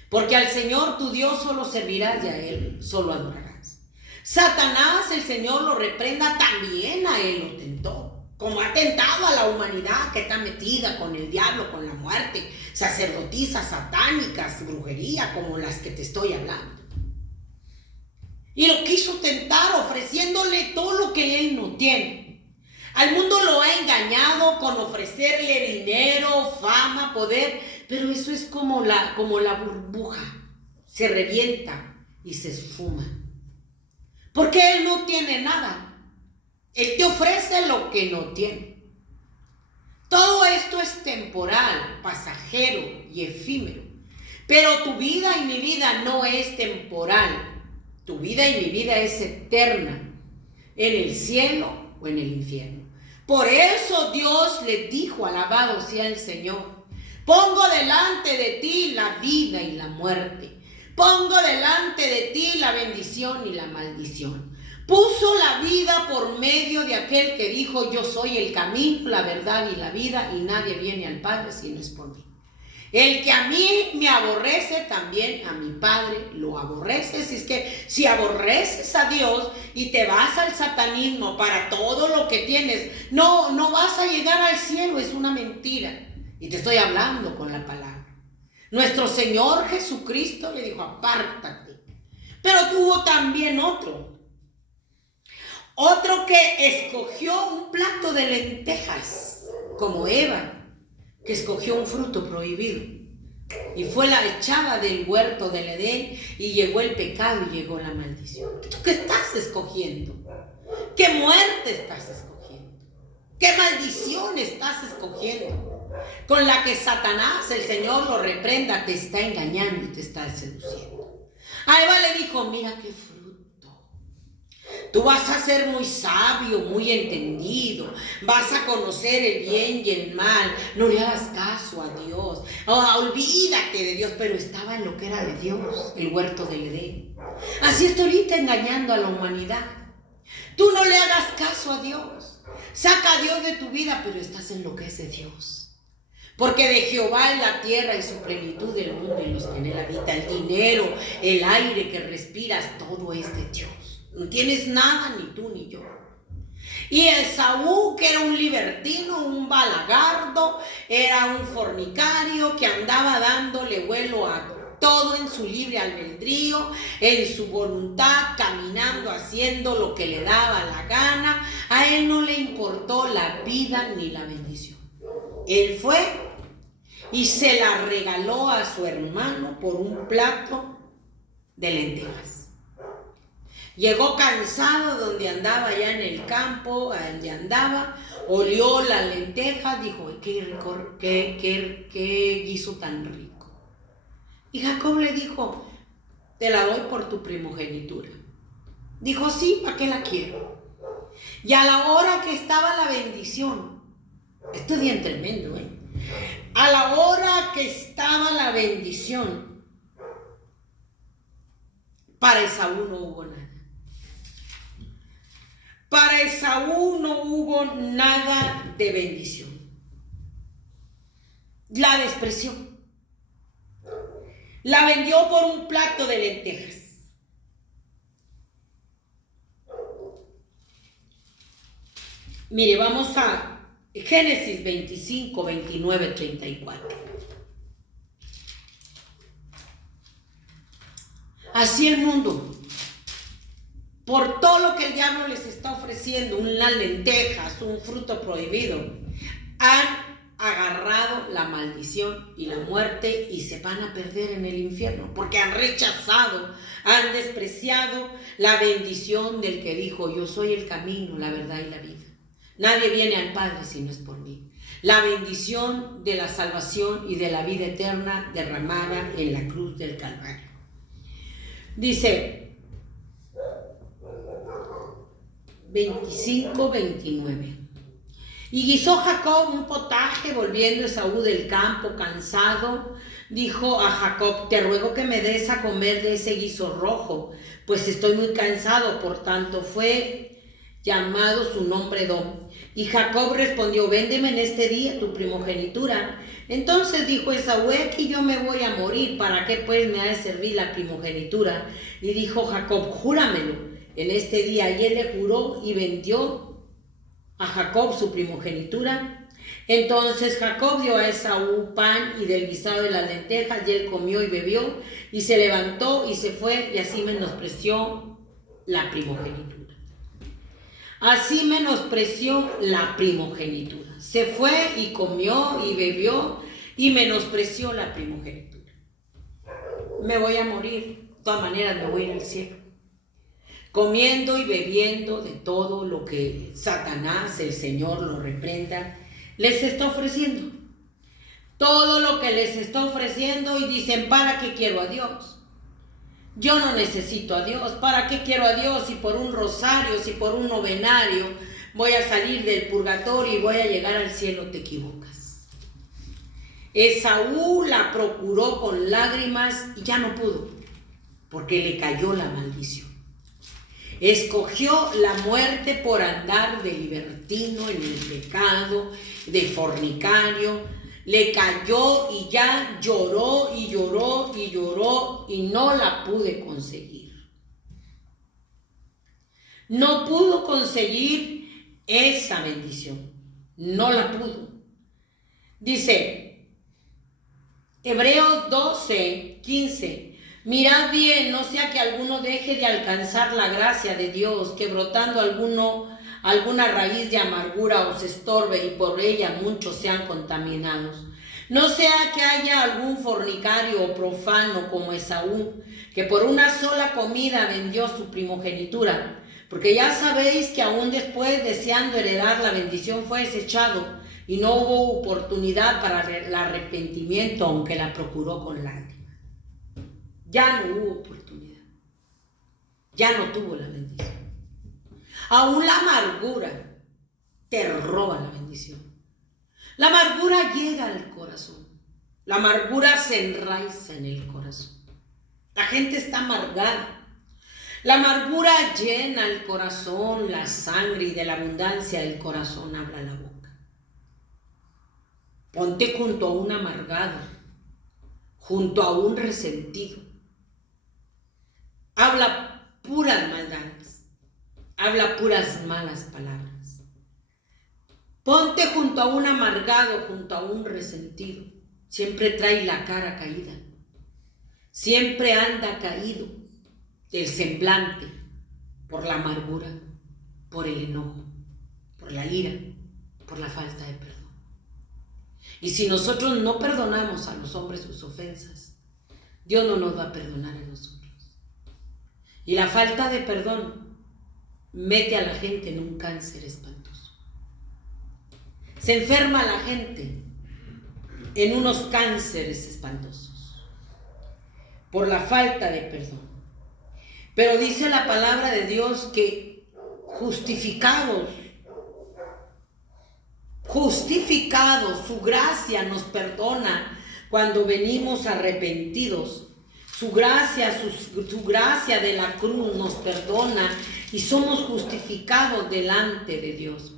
porque al Señor tu Dios solo servirás y a Él solo adorarás. Satanás, el Señor lo reprenda, también a Él lo tentó, como ha tentado a la humanidad que está metida con el diablo, con la muerte, sacerdotisas satánicas, brujería, como las que te estoy hablando. Y lo quiso tentar ofreciéndole todo lo que Él no tiene. Al mundo lo ha engañado con ofrecerle dinero, fama, poder, pero eso es como la burbuja, se revienta y se esfuma. Porque Él no tiene nada. Él te ofrece lo que no tiene. Todo esto es temporal, pasajero y efímero. Pero tu vida y mi vida no es temporal. Tu vida y mi vida es eterna, en el cielo o en el infierno. Por eso Dios le dijo: alabado sea el Señor, pongo delante de ti la vida y la muerte, pongo delante de ti la bendición y la maldición. Puso la vida por medio de aquel que dijo: yo soy el camino, la verdad y la vida, y nadie viene al Padre si no es por mí. El que a mí me aborrece, también a mi Padre lo aborrece. Si es que si aborreces a Dios y te vas al satanismo para todo lo que tienes, no vas a llegar al cielo, es una mentira. Y te estoy hablando con la palabra. Nuestro Señor Jesucristo le dijo: apártate. Pero tuvo también otro que escogió un plato de lentejas, como Eva, que escogió un fruto prohibido y fue la echada del huerto del Edén, y llegó el pecado y llegó la maldición. ¿Tú qué estás escogiendo? ¿Qué muerte estás escogiendo? ¿Qué maldición estás escogiendo? Con la que Satanás, el Señor lo reprenda, te está engañando y te está seduciendo. A Eva le dijo: mira qué fruto. Tú vas a ser muy sabio, muy entendido, vas a conocer el bien y el mal, no le hagas caso a Dios, olvídate de Dios. Pero estaba en lo que era de Dios, el huerto del Edén. Así está ahorita engañando a la humanidad. Tú no le hagas caso a Dios, saca a Dios de tu vida, pero estás en lo que es de Dios. Porque de Jehová es la tierra y su plenitud, del mundo y los que en él habitan, el dinero, el aire que respiras, todo es de Dios. No tienes nada, ni tú ni yo. Y Esaú, que era un libertino, un balagardo, era un fornicario que andaba dándole vuelo a todo en su libre albedrío, en su voluntad, caminando, haciendo lo que le daba la gana. A él no le importó la vida ni la bendición. Él fue y se la regaló a su hermano por un plato de lentejas. Llegó cansado donde andaba, allá en el campo, donde andaba, olió las lentejas, dijo: qué guiso tan rico. Y Jacob le dijo: te la doy por tu primogenitura. Dijo: sí, ¿para qué la quiero? Y a la hora que estaba la bendición, esto es bien tremendo, a la hora que estaba la bendición, para Esaú no hubo nada. Para Esaú no hubo nada de bendición. La despreció. La vendió por un plato de lentejas. Mire, vamos a Génesis 25, 29, 34. Así el mundo, por todo lo que el diablo les está ofreciendo, unas lentejas, un fruto prohibido, han agarrado la maldición y la muerte y se van a perder en el infierno, porque han rechazado, han despreciado la bendición del que dijo: yo soy el camino, la verdad y la vida. Nadie viene al Padre si no es por mí. La bendición de la salvación y de la vida eterna derramada en la cruz del Calvario. Dice 25-29. Y guisó Jacob un potaje, volviendo Esaú del campo cansado. Dijo a Jacob: te ruego que me des a comer de ese guiso rojo, pues estoy muy cansado. Por tanto fue llamado su nombre Edom. Y Jacob respondió: véndeme en este día tu primogenitura. Entonces dijo Esaú: aquí yo me voy a morir, ¿para qué pues me ha de servir la primogenitura? Y dijo Jacob: júramelo en este día. Y él le juró y vendió a Jacob su primogenitura. Entonces Jacob dio a Esaú pan y del guisado de las lentejas, y él comió y bebió, y se levantó y se fue, y así menospreció la primogenitura. Así menospreció la primogenitura. Se fue y comió y bebió y menospreció la primogenitura. Me voy a morir, de todas maneras me voy a ir al cielo, comiendo y bebiendo de todo lo que Satanás, el Señor lo reprenda, les está ofreciendo. Todo lo que les está ofreciendo, y dicen: ¿para qué quiero a Dios? Yo no necesito a Dios. ¿Para qué quiero a Dios si por un rosario, si por un novenario voy a salir del purgatorio y voy a llegar al cielo? Te equivocas. Esaú la procuró con lágrimas y ya no pudo, porque le cayó la maldición. Escogió la muerte por andar de libertino en el pecado, de fornicario. Le cayó y ya lloró y lloró y lloró y no la pude conseguir. No pudo conseguir esa bendición. No la pudo. Dice Hebreos 12:15. Mirad bien, no sea que alguno deje de alcanzar la gracia de Dios, que brotando alguna raíz de amargura os estorbe y por ella muchos sean contaminados. No sea que haya algún fornicario o profano como Esaú, que por una sola comida vendió su primogenitura, porque ya sabéis que aún después, deseando heredar la bendición, fue desechado y no hubo oportunidad para el arrepentimiento, aunque la procuró con lágrimas. Ya no hubo oportunidad, ya no tuvo la bendición. Aún la amargura te roba la bendición. La amargura llega al corazón. La amargura se enraiza en el corazón. La gente está amargada. La amargura llena el corazón, la sangre, y de la abundancia del corazón habla la boca. Ponte junto a un amargado, junto a un resentido. Habla puras maldades. Habla puras malas palabras. Ponte junto a un amargado, junto a un resentido. Siempre trae la cara caída. Siempre anda caído del semblante por la amargura, por el enojo, por la ira, por la falta de perdón. Y si nosotros no perdonamos a los hombres sus ofensas, Dios no nos va a perdonar a nosotros. Y la falta de perdón mete a la gente en un cáncer espantoso. Se enferma la gente en unos cánceres espantosos por la falta de perdón. Pero dice la palabra de Dios que justificados, su gracia nos perdona cuando venimos arrepentidos. Su gracia de la cruz nos perdona y somos justificados delante de Dios.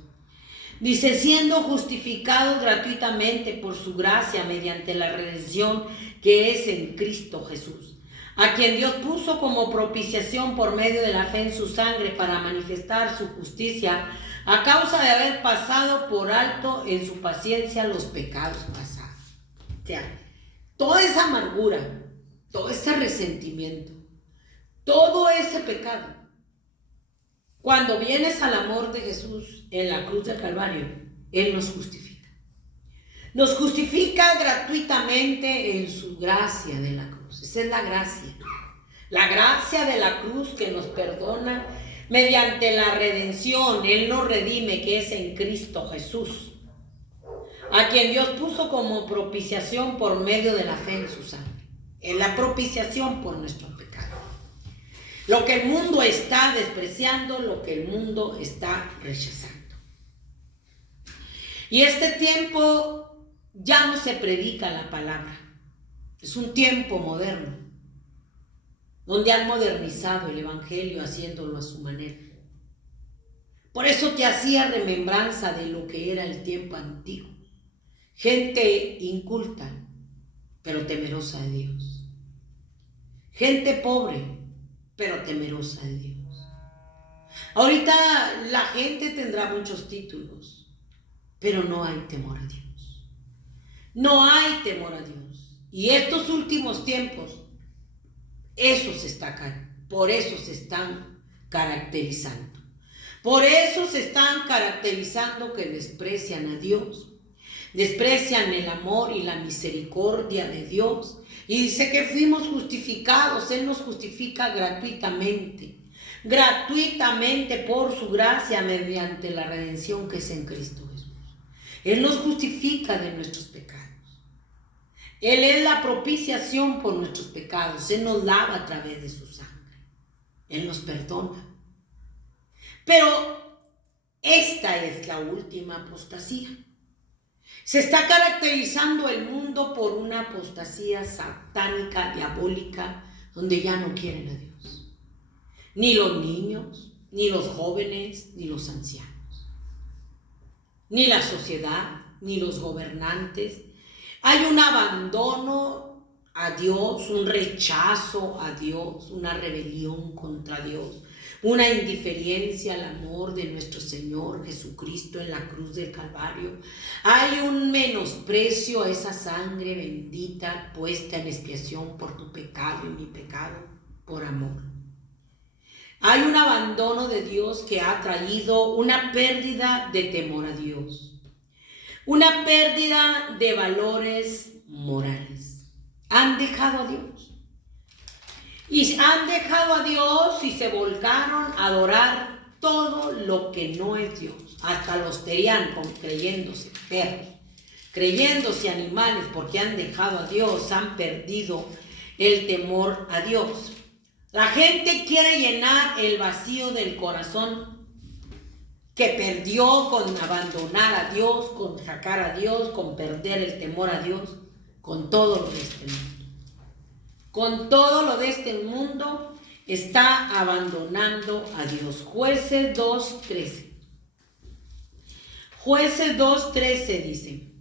Dice: siendo justificados gratuitamente por su gracia mediante la redención que es en Cristo Jesús, a quien Dios puso como propiciación por medio de la fe en su sangre para manifestar su justicia a causa de haber pasado por alto en su paciencia los pecados pasados. O sea, toda esa amargura, todo ese resentimiento, todo ese pecado. Cuando vienes al amor de Jesús en la cruz del Calvario, Él nos justifica. Nos justifica gratuitamente en su gracia de la cruz. Esa es la gracia. La gracia de la cruz que nos perdona mediante la redención. Él nos redime, que es en Cristo Jesús, a quien Dios puso como propiciación por medio de la fe en su sangre. Es la propiciación por nuestros pecados. Lo que el mundo está despreciando, lo que el mundo está rechazando. Y este tiempo ya no se predica la palabra. Es un tiempo moderno, donde han modernizado el evangelio haciéndolo a su manera. Por eso te hacía remembranza de lo que era el tiempo antiguo. Gente inculta, pero temerosa de Dios. Gente pobre, pero temerosa de Dios. Ahorita la gente tendrá muchos títulos, pero no hay temor a Dios. No hay temor a Dios. Y estos últimos tiempos, por eso se están caracterizando. Por eso se están caracterizando que desprecian a Dios. Desprecian el amor y la misericordia de Dios. Y dice que fuimos justificados. Él nos justifica gratuitamente. Gratuitamente por su gracia mediante la redención que es en Cristo Jesús. Él nos justifica de nuestros pecados. Él es la propiciación por nuestros pecados. Él nos lava a través de su sangre. Él nos perdona. Pero esta es la última apostasía. Se está caracterizando el mundo por una apostasía satánica, diabólica, donde ya no quieren a Dios. Ni los niños, ni los jóvenes, ni los ancianos. Ni la sociedad, ni los gobernantes. Hay un abandono a Dios, un rechazo a Dios, una rebelión contra Dios, una indiferencia al amor de nuestro Señor Jesucristo en la cruz del Calvario. Hay un menosprecio a esa sangre bendita puesta en expiación por tu pecado y mi pecado por amor. Hay un abandono de Dios que ha traído una pérdida de temor a Dios, una pérdida de valores morales. Han dejado a Dios. Y han dejado a Dios y se volcaron a adorar todo lo que no es Dios. Hasta los terían creyéndose perros, creyéndose animales, porque han dejado a Dios, han perdido el temor a Dios. La gente quiere llenar el vacío del corazón que perdió con abandonar a Dios, con sacar a Dios, con perder el temor a Dios, con todo lo de este mundo. Con todo lo de este mundo está abandonando a Dios. Jueces 2:13. Jueces 2:13 dice: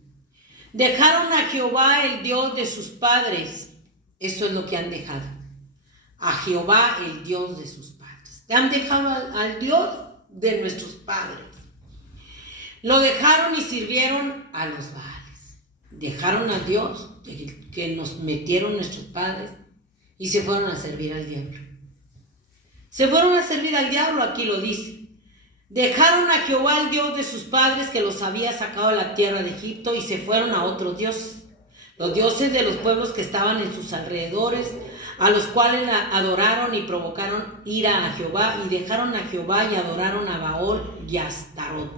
dejaron a Jehová el Dios de sus padres. Eso es lo que han dejado. A Jehová el Dios de sus padres. Han dejado al Dios de nuestros padres. Lo dejaron y sirvieron a los Baales. Dejaron a Dios que nos metieron nuestros padres y se fueron a servir al diablo. Se fueron a servir al diablo, aquí lo dice. Dejaron a Jehová el Dios de sus padres que los había sacado de la tierra de Egipto y se fueron a otros dioses. Los dioses de los pueblos que estaban en sus alrededores, a los cuales adoraron y provocaron ira a Jehová, y dejaron a Jehová y adoraron a Baal y a Astarot.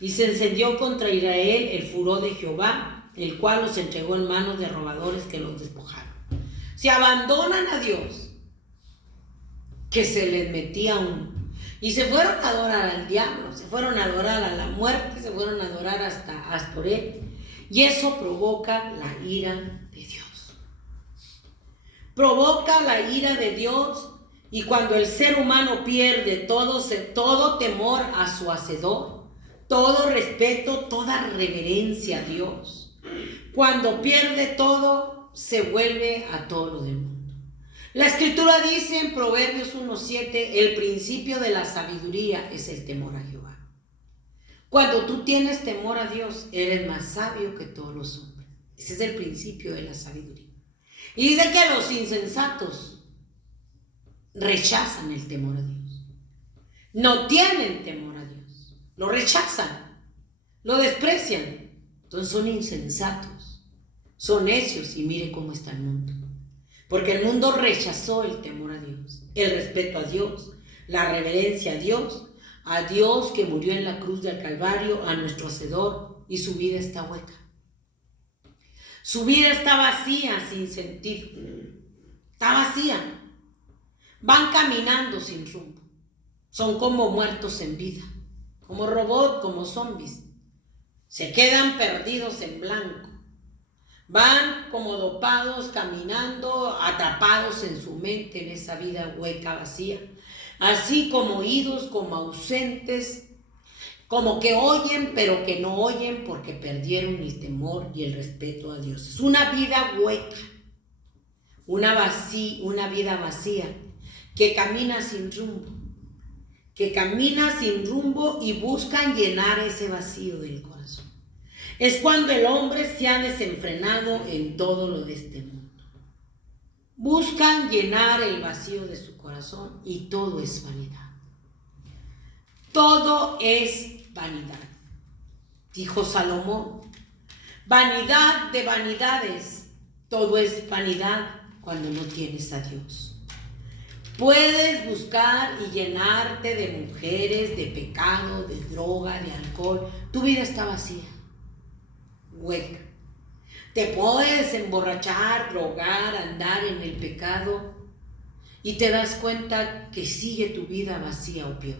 Y se encendió contra Israel el furor de Jehová, el cual los entregó en manos de robadores que los despojaron. Se abandonan a Dios, que se les metía y se fueron a adorar al diablo, se fueron a adorar a la muerte, se fueron a adorar hasta Astoret, y eso provoca la ira de Dios. Provoca la ira de Dios, y cuando el ser humano pierde todo temor a su hacedor, todo respeto, toda reverencia a Dios, cuando pierde todo, se vuelve a todo lo del mundo. La Escritura dice en Proverbios 1:7, el principio de la sabiduría es el temor a Jehová. Cuando tú tienes temor a Dios, eres más sabio que todos los hombres. Ese es el principio de la sabiduría. Y dice que los insensatos rechazan el temor a Dios. No tienen temor a Dios. Lo rechazan, lo desprecian. Entonces son insensatos, son necios y mire cómo está el mundo. Porque el mundo rechazó el temor a Dios, el respeto a Dios, la reverencia a Dios que murió en la cruz del Calvario, a nuestro Hacedor, y su vida está hueca. Su vida está vacía, sin sentido. Está vacía. Van caminando sin rumbo. Son como muertos en vida, como robots, como zombies. Se quedan perdidos en blanco. Van como dopados, caminando, atrapados en su mente, en esa vida hueca, vacía. Así como oídos, como ausentes, como que oyen, pero que no oyen porque perdieron el temor y el respeto a Dios. Es una vida hueca, una vida vacía, que camina sin rumbo, y buscan llenar ese vacío del corazón. Es cuando el hombre se ha desenfrenado en todo lo de este mundo. Buscan llenar el vacío de su corazón y todo es vanidad. Todo es vanidad. Dijo Salomón, vanidad de vanidades, todo es vanidad cuando no tienes a Dios. Puedes buscar y llenarte de mujeres, de pecado, de droga, de alcohol. Tu vida está vacía, hueca. Te puedes emborrachar, drogar, andar en el pecado y te das cuenta que sigue tu vida vacía o peor.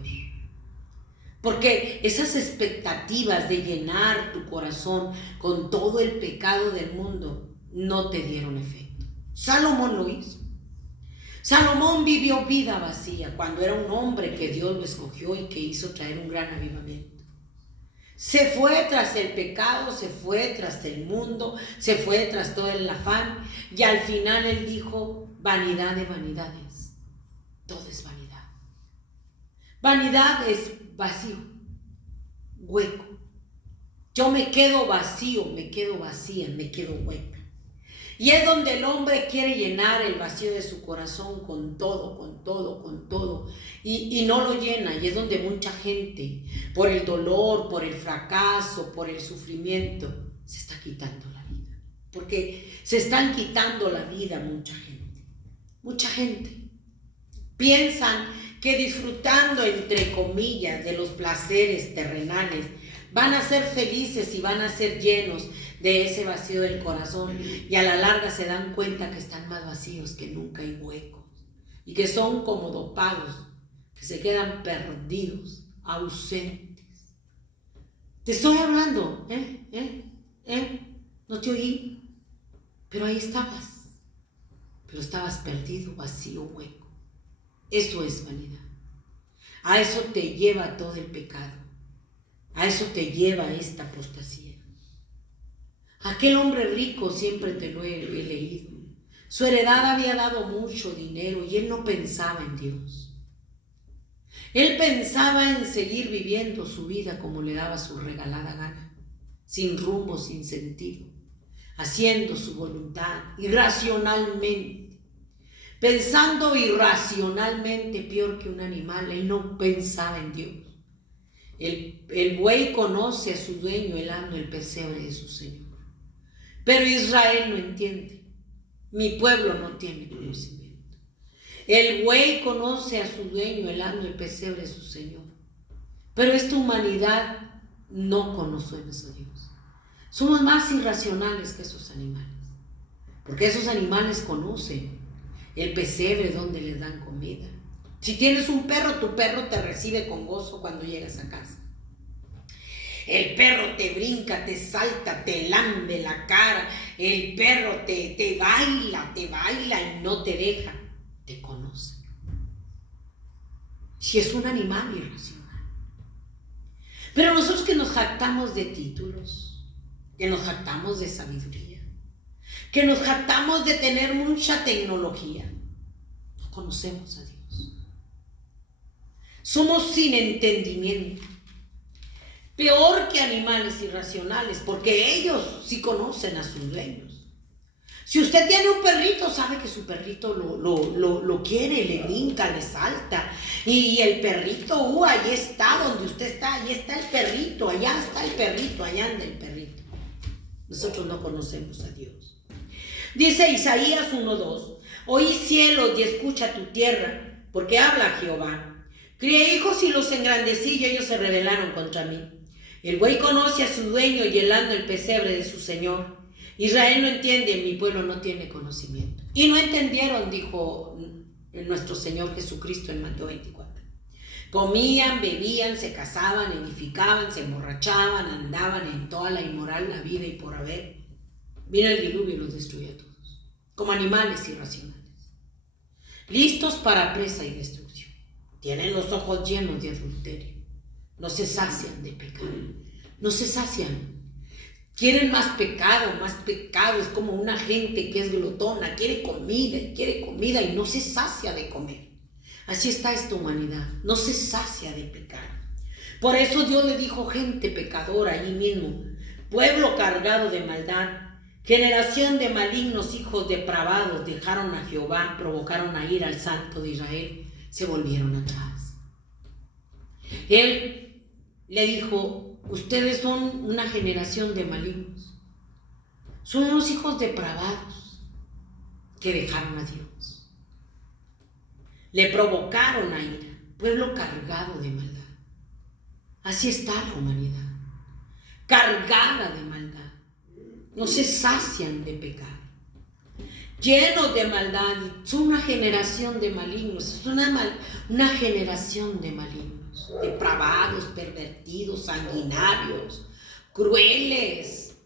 Porque esas expectativas de llenar tu corazón con todo el pecado del mundo no te dieron efecto. Salomón lo hizo. Salomón vivió vida vacía cuando era un hombre que Dios lo escogió y que hizo traer un gran avivamiento. Se fue tras el pecado, se fue tras el mundo, se fue tras todo el afán y al final él dijo, vanidad de vanidades, todo es vanidad. Vanidad es vacío, hueco. Yo me quedo vacío, me quedo vacía, me quedo hueca. Y es donde el hombre quiere llenar el vacío de su corazón con todo, y no lo llena. Y es donde mucha gente, por el dolor, por el fracaso, por el sufrimiento, se está quitando la vida. Porque se están quitando la vida mucha gente. Mucha gente. Piensan que disfrutando, entre comillas, de los placeres terrenales, van a ser felices y van a ser llenos de ese vacío del corazón, y a la larga se dan cuenta que están más vacíos que nunca y huecos, y que son como dopados, que se quedan perdidos, ausentes. Te estoy hablando, no te oí, pero ahí estabas, pero estabas perdido, vacío, hueco. Eso es vanidad. A eso te lleva todo el pecado, a eso te lleva esta apostasía. Aquel hombre rico, siempre te lo he leído, su heredad había dado mucho dinero y él no pensaba en Dios. Él pensaba en seguir viviendo su vida como le daba su regalada gana, sin rumbo, sin sentido, haciendo su voluntad irracionalmente, pensando irracionalmente peor que un animal. Él no pensaba en Dios. El buey conoce a su dueño helando el pesebre de su Señor. Pero Israel no entiende. Mi pueblo no tiene conocimiento. El buey conoce a su dueño helando el pesebre de su Señor. Pero esta humanidad no conocemos a Dios. Somos más irracionales que esos animales. Porque esos animales conocen el pesebre donde les dan comida. Si tienes un perro, tu perro te recibe con gozo cuando llegas a casa. El perro te brinca, te salta, te lambe la cara. El perro te baila y no te deja. Te conoce. Si es un animal irracional. Pero nosotros que nos jactamos de títulos, que nos jactamos de sabiduría, que nos jactamos de tener mucha tecnología, no conocemos a Dios. Somos sin entendimiento. Peor que animales irracionales, porque ellos sí conocen a sus dueños. Si usted tiene un perrito, sabe que su perrito lo quiere, le brinca, le salta. Y el perrito, ahí está donde usted está, ahí está el perrito, allá está el perrito, allá anda el perrito. Nosotros no conocemos a Dios. Dice Isaías 1:2, oí cielos y escucha tu tierra, porque habla Jehová. Crié hijos y los engrandecí y ellos se rebelaron contra mí. El buey conoce a su dueño y el asno el pesebre de su señor. Israel no entiende, mi pueblo no tiene conocimiento. Y no entendieron, dijo nuestro Señor Jesucristo en Mateo 24. Comían, bebían, se casaban, edificaban, se emborrachaban, andaban en toda la inmoral, la vida y por haber. Vino el diluvio y los destruyó a todos, como animales irracionales, listos para presa y destrucción. Tienen los ojos llenos de adulterio, no se sacian de pecado, no se sacian. Quieren más pecado, es como una gente que es glotona, quiere comida y no se sacia de comer. Así está esta humanidad, no se sacia de pecar. Por eso Dios le dijo gente pecadora allí mismo, pueblo cargado de maldad, generación de malignos hijos depravados, dejaron a Jehová, provocaron a ir al Santo de Israel, se volvieron atrás. Él le dijo, ustedes son una generación de malignos, son unos hijos depravados que dejaron a Dios, le provocaron a ira, pueblo cargado de maldad. Así está la humanidad, cargada de maldad, no se sacian de pecado, llenos de maldad, son una generación de malignos, es una generación de malignos, depravados, pervertidos, sanguinarios, crueles,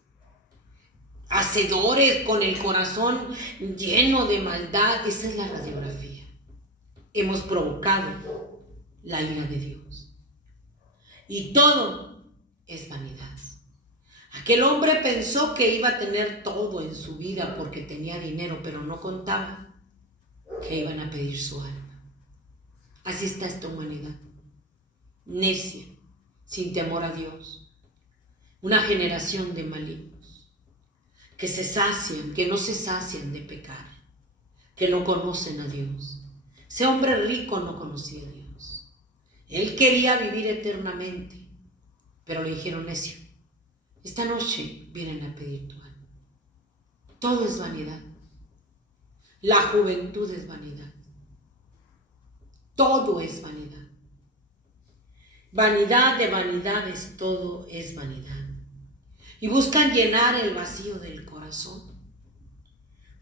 hacedores, con el corazón lleno de maldad. Esa es la radiografía. Hemos provocado la ira de Dios. Y todo es vanidad. Aquel hombre pensó que iba a tener todo en su vida porque tenía dinero, pero no contaba que iban a pedir su alma. Así está esta humanidad, necia, sin temor a Dios. Una generación de malignos que se sacian, que no se sacian de pecar, que no conocen a Dios. Ese hombre rico no conocía a Dios. Él quería vivir eternamente, pero le dijeron, necio, esta noche vienen a pedir tu alma. Todo es vanidad. La juventud es vanidad. Todo es vanidad. Vanidad de vanidades, todo es vanidad. Y buscan llenar el vacío del corazón.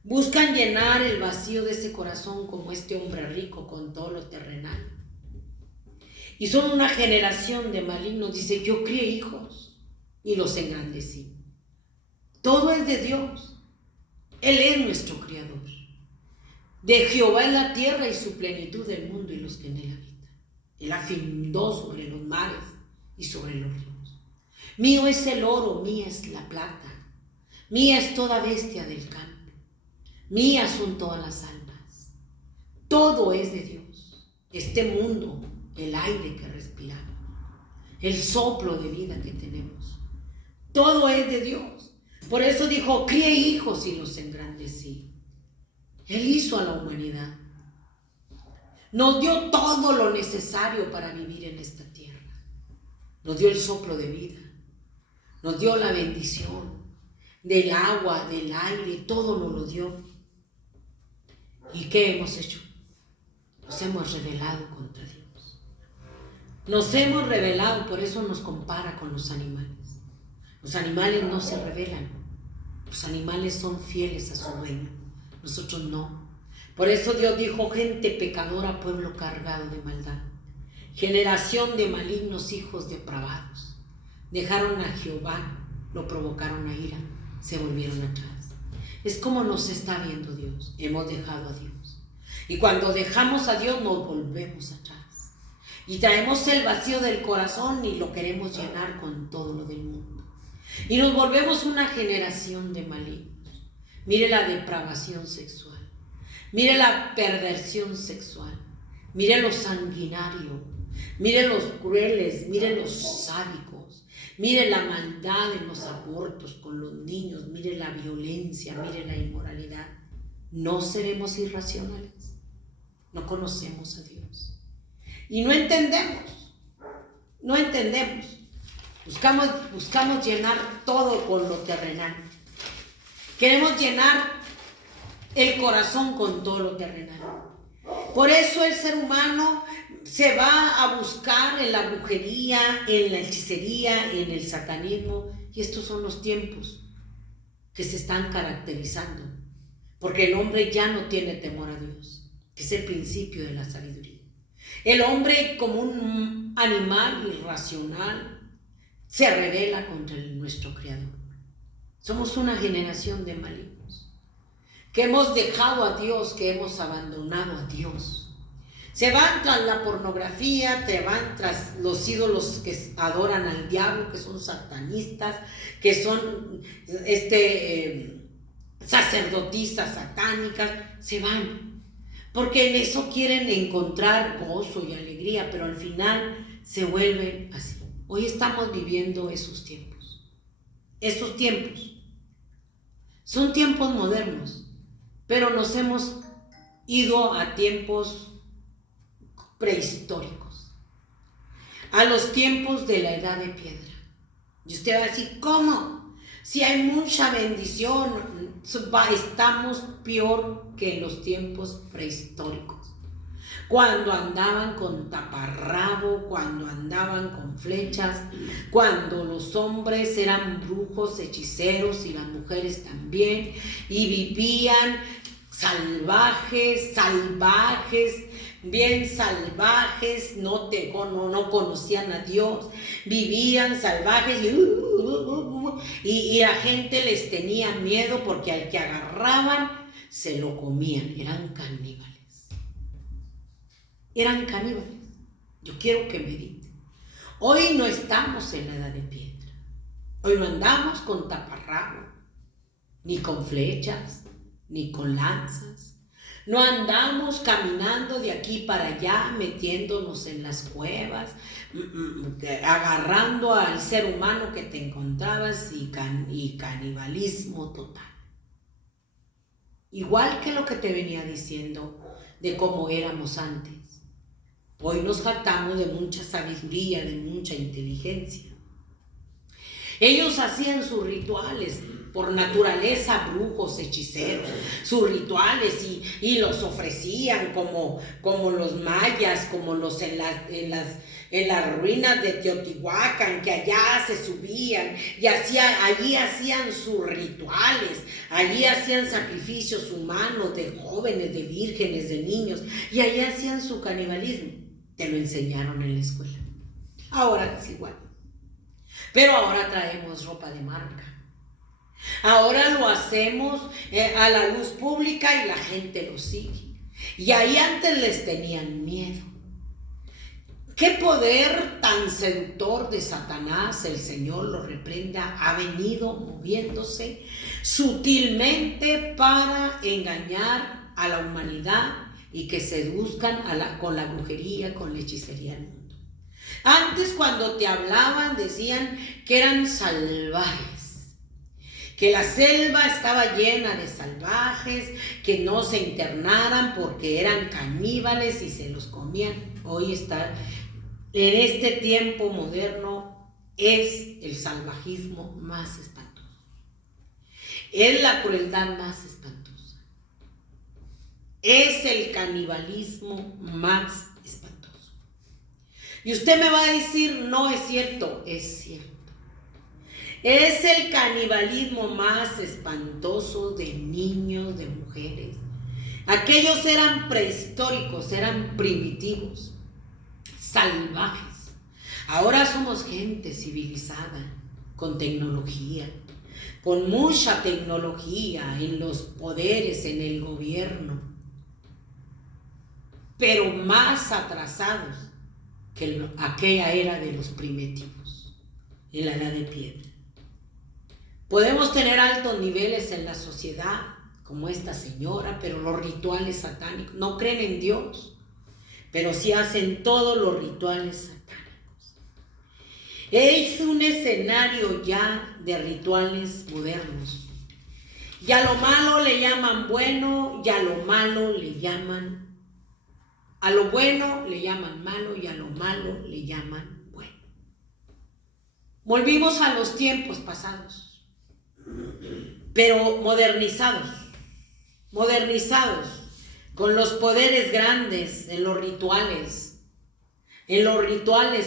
Buscan llenar el vacío de ese corazón como este hombre rico con todo lo terrenal. Y son una generación de malignos. Dice, yo crié hijos y los engrandecí. Todo es de Dios. Él es nuestro Creador. De Jehová es la tierra y su plenitud del mundo y los que en él habitan. Él afirmó sobre los mares y sobre los ríos. Mío es el oro, mía es la plata, mía es toda bestia del campo, mías son todas las almas. Todo es de Dios. Este mundo, el aire que respiramos, el soplo de vida que tenemos, todo es de Dios. Por eso dijo, crié hijos y los engrandecí. Él hizo a la humanidad. Nos dio todo lo necesario para vivir en esta tierra. Nos dio el soplo de vida. Nos dio la bendición del agua, del aire, todo nos lo dio. ¿Y qué hemos hecho? Nos hemos rebelado contra Dios. Nos hemos rebelado, por eso nos compara con los animales. Los animales no se rebelan. Los animales son fieles a su reino. Nosotros no. Por eso Dios dijo, gente pecadora, pueblo cargado de maldad. Generación de malignos hijos depravados. Dejaron a Jehová, lo provocaron a ira, se volvieron atrás. Es como nos está viendo Dios. Hemos dejado a Dios. Y cuando dejamos a Dios nos volvemos atrás. Y traemos el vacío del corazón y lo queremos llenar con todo lo del mundo. Y nos volvemos una generación de malignos. Mire la depravación sexual. Mire la perversión sexual. Mire lo sanguinario. Mire los crueles. Mire los sádicos. Mire la maldad en los abortos con los niños, mire la violencia, mire la inmoralidad. ¿No seremos irracionales? No conocemos a Dios. Y no entendemos. Buscamos llenar todo con lo terrenal. Queremos llenar el corazón con todo lo terrenal. Por eso el ser humano se va a buscar en la brujería, en la hechicería, en el satanismo. Y estos son los tiempos que se están caracterizando. Porque el hombre ya no tiene temor a Dios, que es el principio de la sabiduría. El hombre, como un animal irracional, se rebela contra nuestro Creador. Somos una generación de malignos, que hemos dejado a Dios, que hemos abandonado a Dios. Se van tras la pornografía, se van tras los ídolos que adoran al diablo, que son satanistas, que son sacerdotisas satánicas, se van. Porque en eso quieren encontrar gozo y alegría, pero al final se vuelven así. Hoy estamos viviendo esos tiempos. Esos tiempos son tiempos modernos, pero nos hemos ido a tiempos prehistóricos, a los tiempos de la edad de piedra. Y usted va a decir, ¿cómo? Si hay mucha bendición, estamos peor que en los tiempos prehistóricos. Cuando andaban con taparrabo, cuando andaban con flechas, cuando los hombres eran brujos, hechiceros y las mujeres también, y vivían salvajes, bien salvajes, no conocían a Dios, vivían salvajes y la gente les tenía miedo porque al que agarraban se lo comían, eran caníbales. Yo quiero que mediten. Hoy no estamos en la edad de piedra. Hoy no andamos con taparrabo, ni con flechas, ni con lanzas. No andamos caminando de aquí para allá, metiéndonos en las cuevas, agarrando al ser humano que te encontrabas y canibalismo total. Igual que lo que te venía diciendo de cómo éramos antes. Hoy nos jactamos de mucha sabiduría, de mucha inteligencia. Ellos hacían sus rituales, por naturaleza brujos, hechiceros, sus rituales y los ofrecían como los mayas, como los en las ruinas de Teotihuacán, que allá se subían y allí hacían sus rituales, allí hacían sacrificios humanos de jóvenes, de vírgenes, de niños, y allí hacían su canibalismo. Te lo enseñaron en la escuela. Ahora es igual. Pero ahora traemos ropa de marca. Ahora lo hacemos a la luz pública y la gente lo sigue. Y ahí antes les tenían miedo. ¿Qué poder tan seductor de Satanás, el Señor lo reprenda, ha venido moviéndose sutilmente para engañar a la humanidad y que seduzcan con la brujería, con la hechicería del mundo? Antes, cuando te hablaban, decían que eran salvajes, que la selva estaba llena de salvajes, que no se internaran porque eran caníbales y se los comían. Hoy está, en este tiempo moderno, es el salvajismo más espantoso. Es la crueldad más espantosa. Es el canibalismo más espantoso. Y usted me va a decir, no es cierto. Es cierto. Es el canibalismo más espantoso de niños, de mujeres. Aquellos eran prehistóricos, eran primitivos, salvajes. Ahora somos gente civilizada, con tecnología, con mucha tecnología en los poderes, en el gobierno, pero más atrasados que aquella era de los primitivos, en la edad de piedra. Podemos tener altos niveles en la sociedad, como esta señora, pero los rituales satánicos, no creen en Dios, pero sí hacen todos los rituales satánicos. Es un escenario ya de rituales modernos. Y a lo malo le llaman bueno, y a lo malo le llaman, a lo bueno le llaman malo, y a lo malo le llaman bueno. Volvimos a los tiempos pasados, pero modernizados, con los poderes grandes en los rituales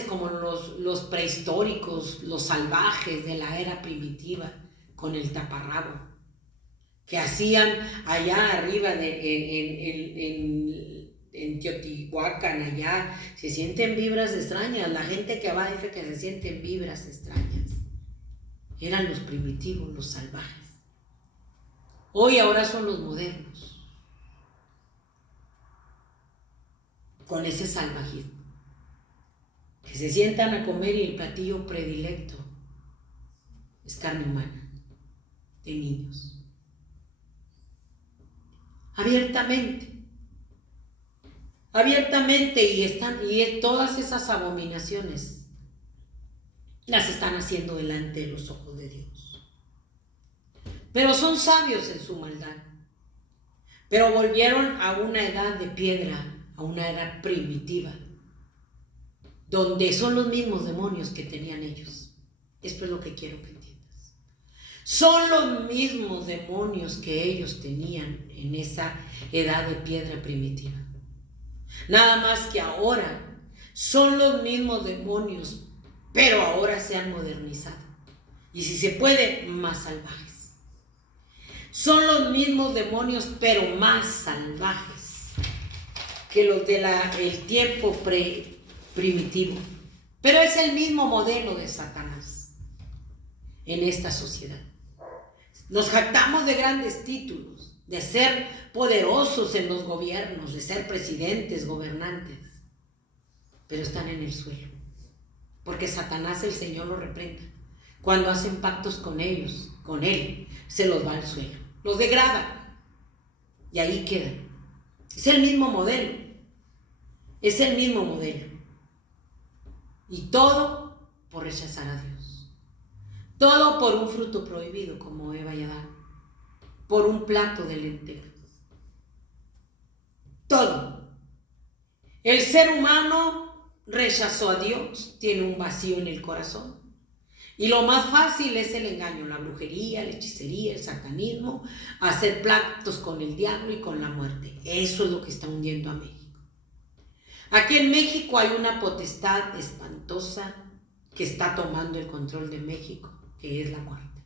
como los prehistóricos, los salvajes de la era primitiva, con el taparrabo, que hacían allá arriba en Teotihuacán, allá, se sienten vibras extrañas. La gente que va dice que se sienten vibras extrañas. Eran los primitivos, los salvajes. Ahora son los modernos, con ese salvajismo, que se sientan a comer y el platillo predilecto es carne humana, de niños. Abiertamente, y todas esas abominaciones las están haciendo delante de los ojos de Dios. Pero son sabios en su maldad. Pero volvieron a una edad de piedra, a una era primitiva, donde son los mismos demonios que tenían ellos. Esto es lo que quiero que entiendas. Son los mismos demonios que ellos tenían en esa edad de piedra primitiva. Nada más que ahora son los mismos demonios, pero ahora se han modernizado. Y si se puede, más salvajes. Son los mismos demonios, pero más salvajes que los del tiempo primitivo. Pero es el mismo modelo de Satanás en esta sociedad. Nos jactamos de grandes títulos, de ser poderosos en los gobiernos, de ser presidentes, gobernantes, pero están en el suelo, porque Satanás, el Señor, lo reprenda. Cuando hacen pactos con ellos, con Él, se los va al suelo, los degrada y ahí quedan. Es el mismo modelo, y todo por rechazar a Dios. Todo por un fruto prohibido, como Eva y Adán. Por un plato de lentejas. Todo. El ser humano rechazó a Dios, tiene un vacío en el corazón. Y lo más fácil es el engaño, la brujería, la hechicería, el satanismo, hacer pactos con el diablo y con la muerte. Eso es lo que está hundiendo a México. Aquí en México hay una potestad espantosa que está tomando el control de México, que es la muerte.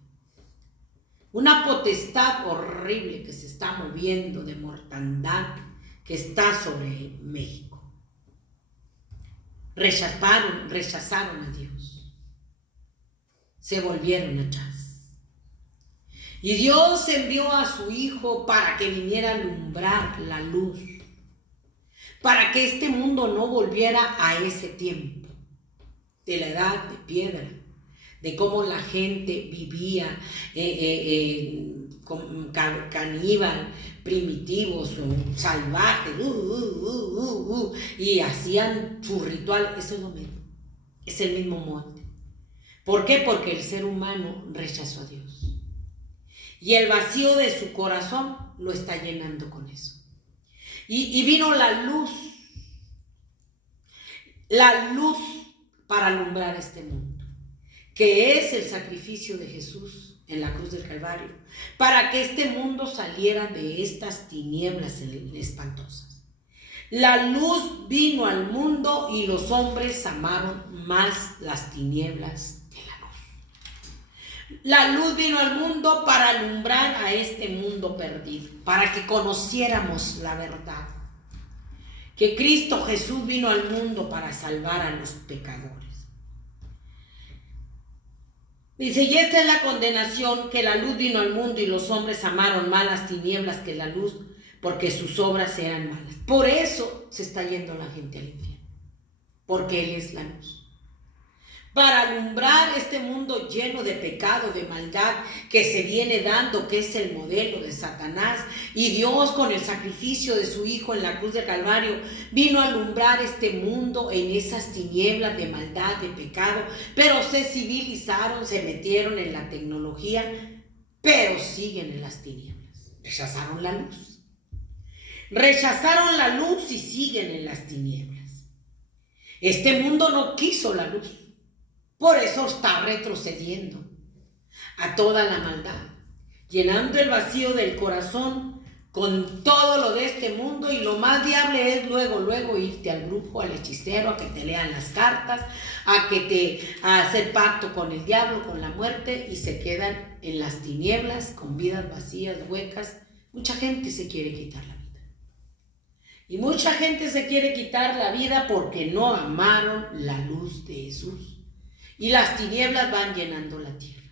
Una potestad horrible que se está moviendo de mortandad, que está sobre México. Rechazaron a Dios. Se volvieron atrás. Y Dios envió a su Hijo para que viniera a alumbrar la luz, para que este mundo no volviera a ese tiempo de la edad de piedra, de cómo la gente vivía caníbal, primitivos, salvajes, y hacían su ritual. Eso es lo mismo, es el mismo molde. ¿Por qué? Porque el ser humano rechazó a Dios. Y el vacío de su corazón lo está llenando con eso. Y vino la luz para alumbrar este mundo, que es el sacrificio de Jesús en la cruz del Calvario, para que este mundo saliera de estas tinieblas espantosas. La luz vino al mundo y los hombres amaron más las tinieblas que la luz. La luz vino al mundo para alumbrar a este mundo perdido, para que conociéramos la verdad. Que Cristo Jesús vino al mundo para salvar a los pecadores. Dice, y esta es la condenación, que la luz vino al mundo y los hombres amaron más las tinieblas que la luz, porque sus obras eran malas. Por eso se está yendo la gente al infierno, porque Él es la luz. para alumbrar este mundo lleno de pecado, de maldad que se viene dando, que es el modelo de Satanás. Y Dios, con el sacrificio de su Hijo en la cruz del Calvario, vino a alumbrar este mundo en esas tinieblas de maldad, de pecado. Pero se civilizaron, se metieron en la tecnología, pero siguen en las tinieblas. Rechazaron la luz. Rechazaron la luz y siguen en las tinieblas. Este mundo no quiso la luz. Por eso está retrocediendo a toda la maldad, llenando el vacío del corazón con todo lo de este mundo. Y lo más diable es luego irte al brujo, al hechicero, a que te lean las cartas, a hacer pacto con el diablo, con la muerte, y se quedan en las tinieblas con vidas vacías, huecas. Mucha gente se quiere quitar la vida. Y mucha gente se quiere quitar la vida porque no amaron la luz de Jesús. Y las tinieblas van llenando la tierra.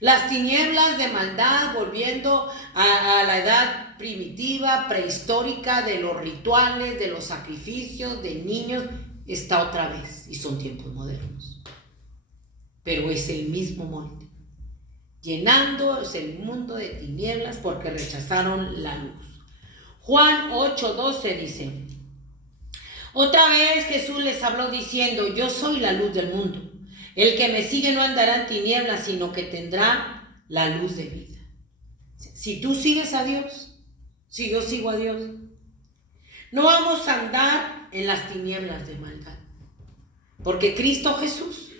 Las tinieblas de maldad, volviendo a la edad primitiva, prehistórica, de los rituales, de los sacrificios, de niños, está otra vez. Y son tiempos modernos. Pero es el mismo molde. Llenando es el mundo de tinieblas porque rechazaron la luz. Juan 8:12 dice: otra vez Jesús les habló diciendo: yo soy la luz del mundo. El que me sigue no andará en tinieblas, sino que tendrá la luz de vida. Si tú sigues a Dios, si yo sigo a Dios, no vamos a andar en las tinieblas de maldad. Porque Cristo Jesús,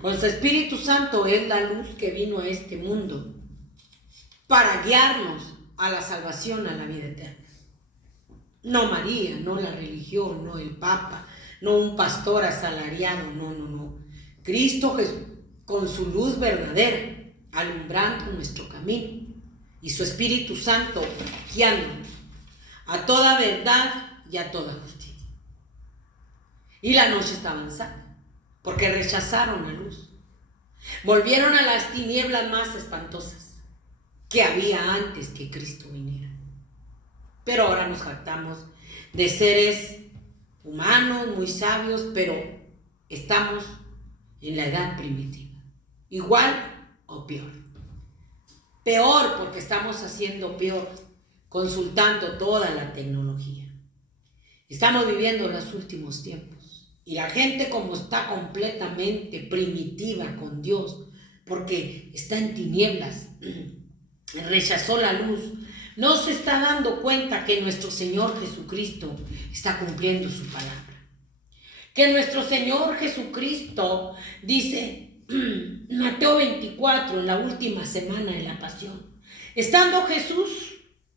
con su Espíritu Santo, es la luz que vino a este mundo para guiarnos a la salvación, a la vida eterna. No María, no la religión, no el Papa, no un pastor asalariado, no. Cristo Jesús, con su luz verdadera, alumbrando nuestro camino, y su Espíritu Santo guiándonos a toda verdad y a toda justicia. Y la noche está avanzando, porque rechazaron la luz. Volvieron a las tinieblas más espantosas que había antes que Cristo viniera. Pero ahora nos jactamos de seres humanos, muy sabios, pero estamos en la edad primitiva. Igual o peor. Peor porque estamos haciendo peor, consultando toda la tecnología. Estamos viviendo los últimos tiempos. Y la gente, como está completamente primitiva con Dios, porque está en tinieblas, rechazó la luz, no se está dando cuenta que nuestro Señor Jesucristo está cumpliendo su palabra. Que nuestro Señor Jesucristo dice, Mateo 24, en la última semana de la pasión,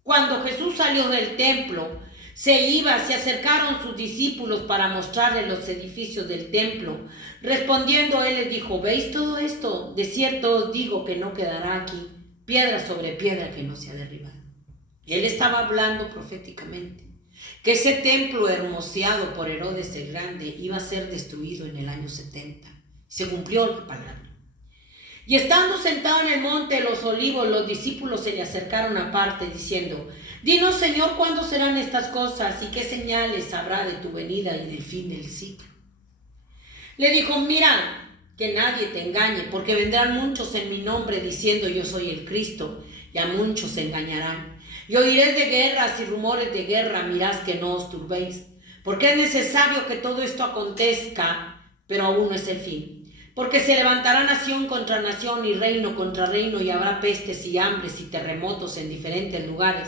cuando Jesús salió del templo, se acercaron sus discípulos para mostrarle los edificios del templo. Respondiendo él les dijo: ¿veis todo esto? De cierto os digo que no quedará aquí piedra sobre piedra que no sea derribada. Él estaba hablando proféticamente que ese templo hermoseado por Herodes el Grande iba a ser destruido en el año 70. Se cumplió la palabra. Y estando sentado en el monte de los olivos, los discípulos se le acercaron aparte diciendo: dinos, Señor, ¿cuándo serán estas cosas y qué señales habrá de tu venida y del fin del siglo? Le dijo: mira que nadie te engañe, porque vendrán muchos en mi nombre diciendo: yo soy el Cristo, y a muchos se engañarán. Y oiréis de guerras y rumores de guerra, mirad que no os turbéis, porque es necesario que todo esto acontezca, pero aún no es el fin. Porque se levantará nación contra nación y reino contra reino, y habrá pestes y hambres y terremotos en diferentes lugares,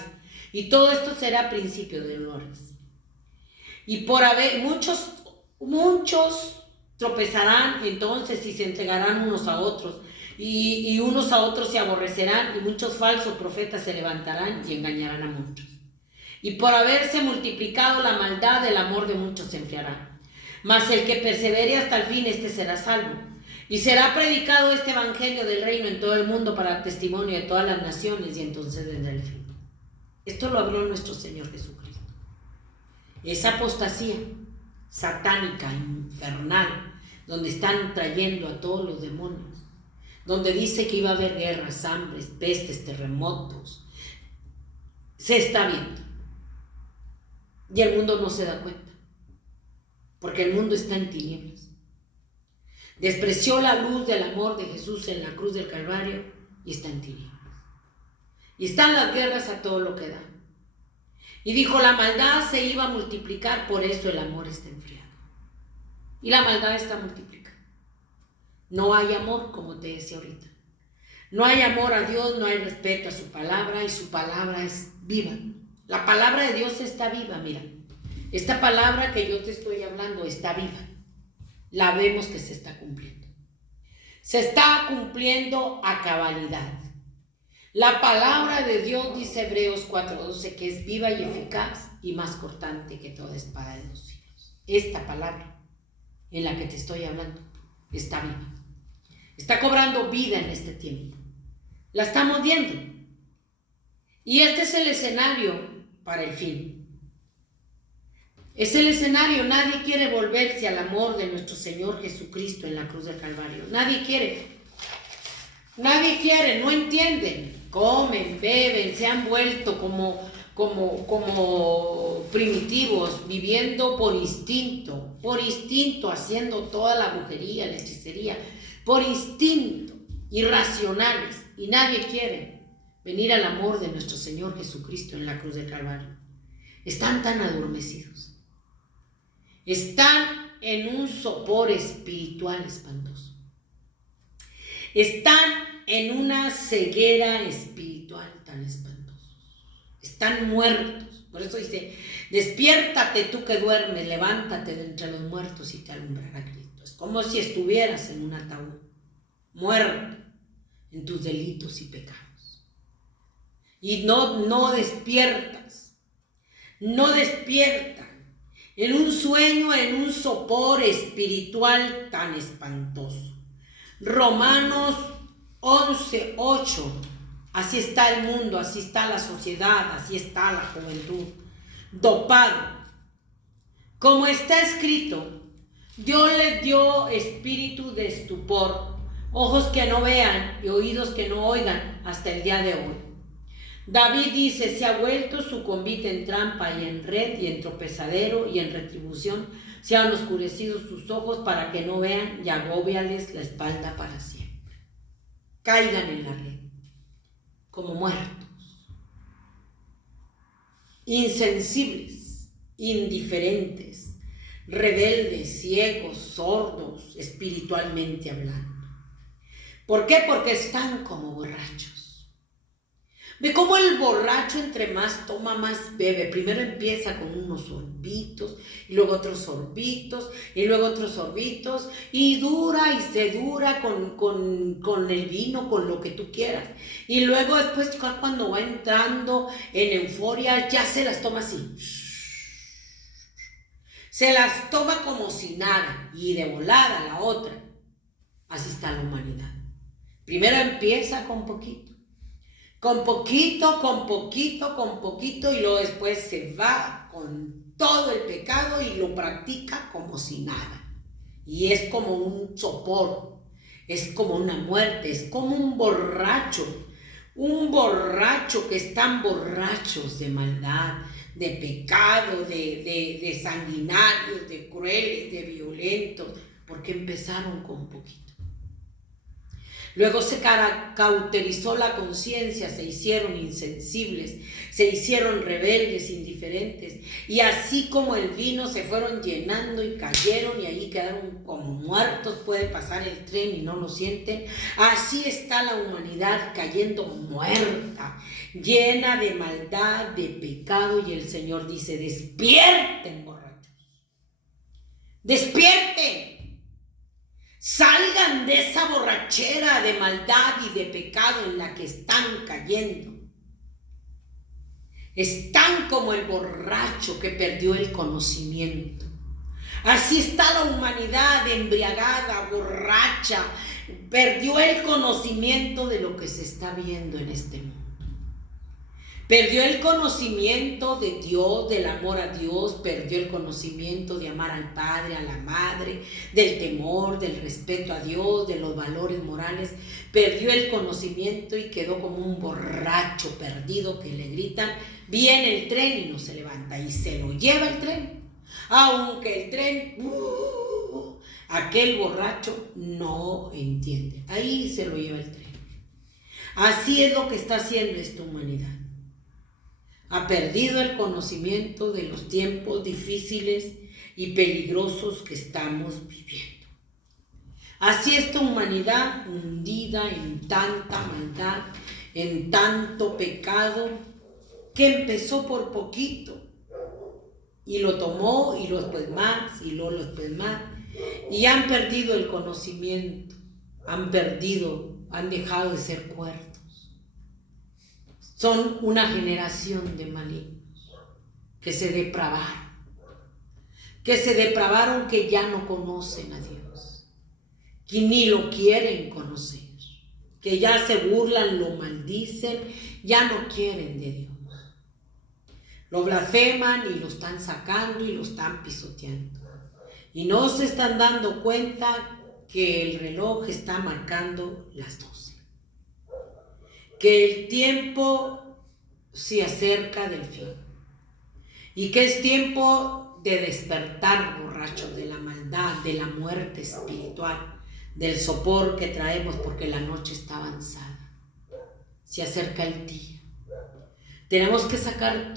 y todo esto será principio de dolores. Y por haber muchos tropezarán entonces y se entregarán unos a otros, y unos a otros se aborrecerán, y muchos falsos profetas se levantarán y engañarán a muchos. Y por haberse multiplicado la maldad, el amor de muchos se enfriará. Mas el que persevere hasta el fin, este será salvo. Y será predicado este evangelio del reino en todo el mundo para testimonio de todas las naciones, y entonces vendrá el fin. Esto lo habló nuestro Señor Jesucristo. Esa apostasía satánica, infernal, donde están trayendo a todos los demonios, donde dice que iba a haber guerras, hambres, pestes, terremotos, se está viendo. Y el mundo no se da cuenta, porque el mundo está en tinieblas. Despreció la luz del amor de Jesús en la cruz del Calvario y está en tinieblas. Y están las guerras a todo lo que da. Y dijo, la maldad se iba a multiplicar, por eso el amor está enfriado. Y la maldad está multiplicada. No hay amor, como te decía ahorita. No hay amor a Dios, no hay respeto a su palabra, y su palabra es viva. La palabra de Dios está viva, mira. Esta palabra que yo te estoy hablando está viva. La vemos que se está cumpliendo. Se está cumpliendo a cabalidad. La palabra de Dios, dice Hebreos 4:12, que es viva y eficaz y más cortante que toda espada de 2 filos. Esta palabra en la que te estoy hablando está viva. Está cobrando vida en este tiempo. La estamos viendo. Y este es el escenario para el fin. Es el escenario. Nadie quiere volverse al amor de nuestro Señor Jesucristo en la cruz del Calvario. Nadie quiere. Nadie quiere, no entienden. Comen, beben, se han vuelto como primitivos, viviendo por instinto, haciendo toda la brujería, la hechicería, por instinto, irracionales, y nadie quiere venir al amor de nuestro Señor Jesucristo en la cruz del Calvario. Están tan adormecidos, están en un sopor espiritual espantoso, están en una ceguera espiritual tan espantosa, están muertos. Por eso dice, despiértate tú que duermes, levántate de entre los muertos y te alumbrará Cristo. Es como si estuvieras en un ataúd, muerto en tus delitos y pecados. Y no despiertas, no despiertan en un sueño, en un sopor espiritual tan espantoso. Romanos 11:8. Así está el mundo, así está la sociedad, así está la juventud, dopado. Como está escrito, Dios les dio espíritu de estupor, ojos que no vean y oídos que no oigan hasta el día de hoy. David dice, se ha vuelto su convite en trampa y en red y en tropezadero y en retribución, se han oscurecido sus ojos para que no vean y agóbiales la espalda para siempre. Caigan en la red, como muertos, insensibles, indiferentes, rebeldes, ciegos, sordos, espiritualmente hablando. ¿Por qué? Porque están como borrachos. Ve cómo el borracho entre más toma, más bebe. Primero empieza con unos sorbitos, y luego otros sorbitos, y luego otros sorbitos, y se dura con el vino, con lo que tú quieras. Y luego después, cuando va entrando en euforia, ya se las toma así. Se las toma como si nada, y de volada la otra. Así está la humanidad. Primero empieza con poquito. Con poquito, y luego después se va con todo el pecado y lo practica como si nada. Y es como un sopor, es como una muerte, es como un borracho que están borrachos de maldad, de pecado, de sanguinarios, de crueles, de violentos, porque empezaron con poquito. Luego se cauterizó la conciencia, se hicieron insensibles, se hicieron rebeldes, indiferentes, y así como el vino se fueron llenando y cayeron y ahí quedaron como muertos. Puede pasar el tren y no lo sienten. Así está la humanidad cayendo muerta, llena de maldad, de pecado, y el Señor dice, despierten, borrachos, despierten. Salgan de esa borrachera de maldad y de pecado en la que están cayendo. Están como el borracho que perdió el conocimiento. Así está la humanidad embriagada, borracha. Perdió el conocimiento de lo que se está viendo en este mundo. Perdió el conocimiento de Dios, del amor a Dios, perdió el conocimiento de amar al Padre, a la Madre, del temor, del respeto a Dios, de los valores morales. Perdió el conocimiento y quedó como un borracho perdido que le gritan, viene el tren, y no se levanta y se lo lleva el tren. Aunque el tren Aquel borracho no entiende. Ahí se lo lleva el tren. Así es lo que está haciendo esta humanidad. Ha perdido el conocimiento de los tiempos difíciles y peligrosos que estamos viviendo. Así esta humanidad hundida en tanta maldad, en tanto pecado, que empezó por poquito y lo tomó y después más y luego después más, y han perdido el conocimiento, han dejado de ser cuerdos. Son una generación de malignos que se depravaron, que ya no conocen a Dios, que ni lo quieren conocer, que ya se burlan, lo maldicen, ya no quieren de Dios. Lo blasfeman y lo están sacando y lo están pisoteando. Y no se están dando cuenta que el reloj está marcando las 12. Que el tiempo se acerca del fin. Y que es tiempo de despertar, borrachos, de la maldad, de la muerte espiritual, del sopor que traemos porque la noche está avanzada. Se acerca el día. Tenemos que sacar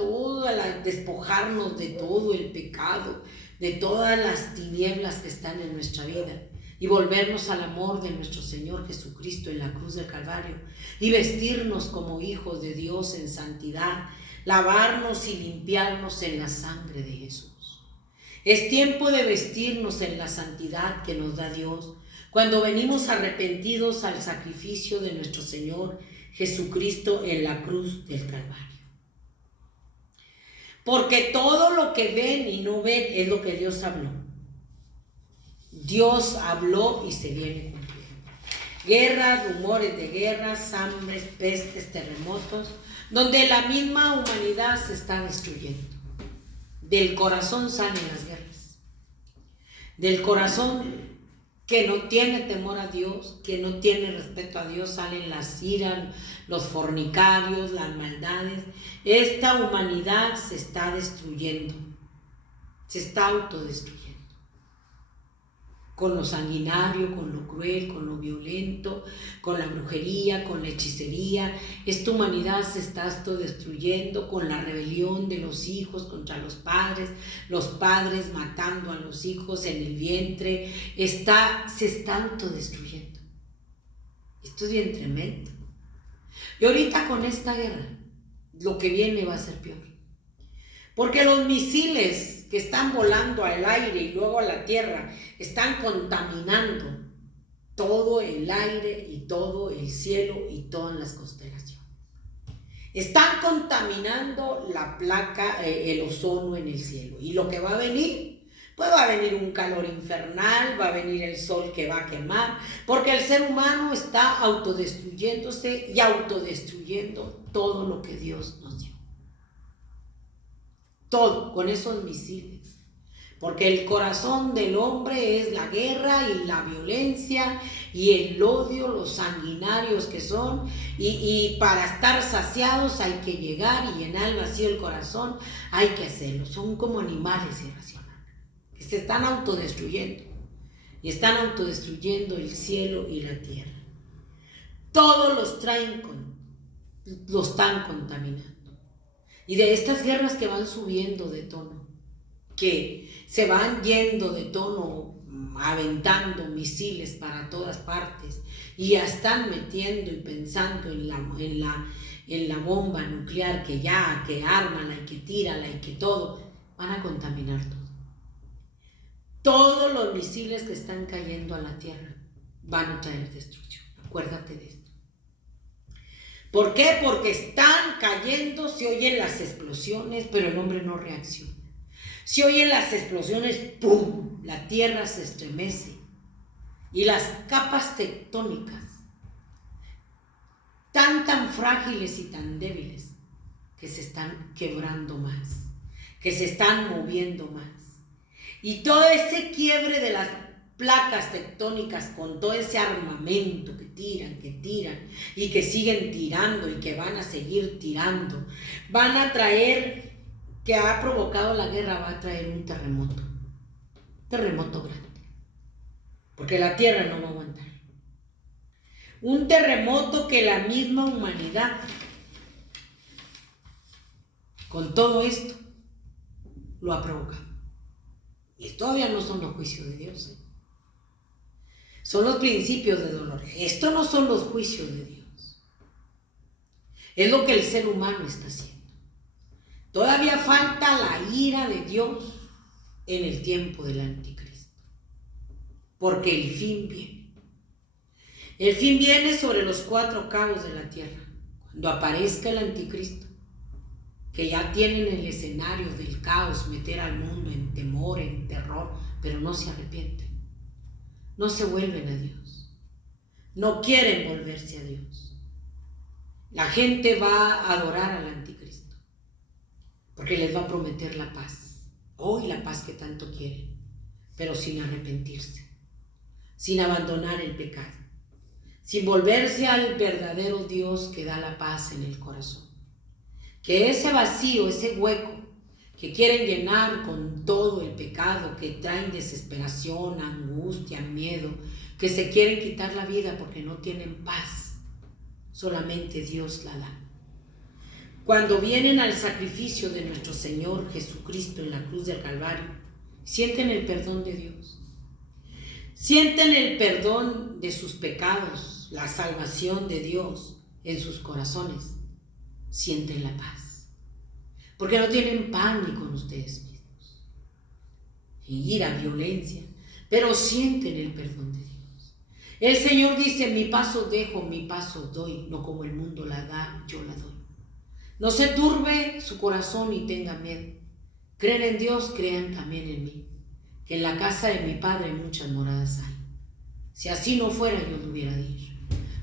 despojarnos de todo el pecado, de todas las tinieblas que están en nuestra vida y volvernos al amor de nuestro Señor Jesucristo en la cruz del Calvario y vestirnos como hijos de Dios en santidad, lavarnos y limpiarnos en la sangre de Jesús. Es tiempo de vestirnos en la santidad que nos da Dios cuando venimos arrepentidos al sacrificio de nuestro Señor Jesucristo en la cruz del Calvario. Porque todo lo que ven y no ven es lo que Dios habló. Dios habló y se viene cumpliendo. Guerras, rumores de guerras, hambres, pestes, terremotos, donde la misma humanidad se está destruyendo. Del corazón salen las guerras. Del corazón que no tiene temor a Dios, que no tiene respeto a Dios, salen las iras, los fornicarios, las maldades. Esta humanidad se está destruyendo, se está autodestruyendo. Con lo sanguinario, con lo cruel, con lo violento, con la brujería, con la hechicería. Esta humanidad se está autodestruyendo con la rebelión de los hijos contra los padres matando a los hijos en el vientre. Se está autodestruyendo. Esto es bien tremendo. Y ahorita con esta guerra, lo que viene va a ser peor. Porque los misiles que están volando al aire y luego a la tierra están contaminando todo el aire y todo el cielo y todas las constelaciones. Están contaminando la placa, el ozono en el cielo. Y lo que va a venir, pues va a venir un calor infernal, va a venir el sol que va a quemar, porque el ser humano está autodestruyéndose y autodestruyendo todo lo que Dios nos dio. Todo, con esos misiles. Porque el corazón del hombre es la guerra y la violencia y el odio, los sanguinarios que son. Y para estar saciados hay que llegar y llenar el vacío del corazón, hay que hacerlo. Son como animales irracionales, que se están autodestruyendo. Y están autodestruyendo el cielo y la tierra. Todos los están contaminando. Y de estas guerras que van subiendo de tono, que se van yendo de tono, aventando misiles para todas partes, y ya están metiendo y pensando en la bomba nuclear, que ármala y que tírala y que todo, van a contaminar todo. Todos los misiles que están cayendo a la tierra van a traer destrucción. Acuérdate de esto. ¿Por qué? Porque están cayendo, se oyen las explosiones, pero el hombre no reacciona. Se oyen las explosiones, ¡pum! La tierra se estremece. Y las capas tectónicas, tan frágiles y tan débiles, que se están quebrando más, que se están moviendo más. Y todo ese quiebre de las placas tectónicas con todo ese armamento que tiran y que siguen tirando y que van a seguir tirando, van a traer, que ha provocado la guerra, va a traer un terremoto grande. porque la tierra no va a aguantar. Un terremoto que la misma humanidad, con todo esto, lo ha provocado. Y todavía no son los juicios de Dios, ¿eh? Son los principios de dolor. Esto no son los juicios de Dios. Es lo que el ser humano está haciendo. Todavía falta la ira de Dios en el tiempo del anticristo. Porque el fin viene. El fin viene sobre los 4 cabos de la tierra. Cuando aparezca el anticristo, que ya tienen el escenario del caos, meter al mundo en temor, en terror, pero no se arrepienten. No se vuelven a Dios. No quieren volverse a Dios. La gente va a adorar al anticristo, porque les va a prometer la paz. Hoy la paz que tanto quieren, pero sin arrepentirse, sin abandonar el pecado, sin volverse al verdadero Dios que da la paz en el corazón. Que ese vacío, ese hueco que quieren llenar con todo el pecado, que traen desesperación, angustia, miedo, que se quieren quitar la vida porque no tienen paz, solamente Dios la da. Cuando vienen al sacrificio de nuestro Señor Jesucristo en la cruz del Calvario, sienten el perdón de Dios, sienten el perdón de sus pecados, la salvación de Dios en sus corazones, sienten la paz. Porque no tienen pánico en ustedes mismos. Ira, violencia, pero sienten el perdón de Dios. El Señor dice, mi paso dejo, mi paso doy, no como el mundo la da, yo la doy. No se turbe su corazón y tenga miedo. Creen en Dios, crean también en mí. Que en la casa de mi Padre muchas moradas hay. Si así no fuera, yo lo hubiera dicho.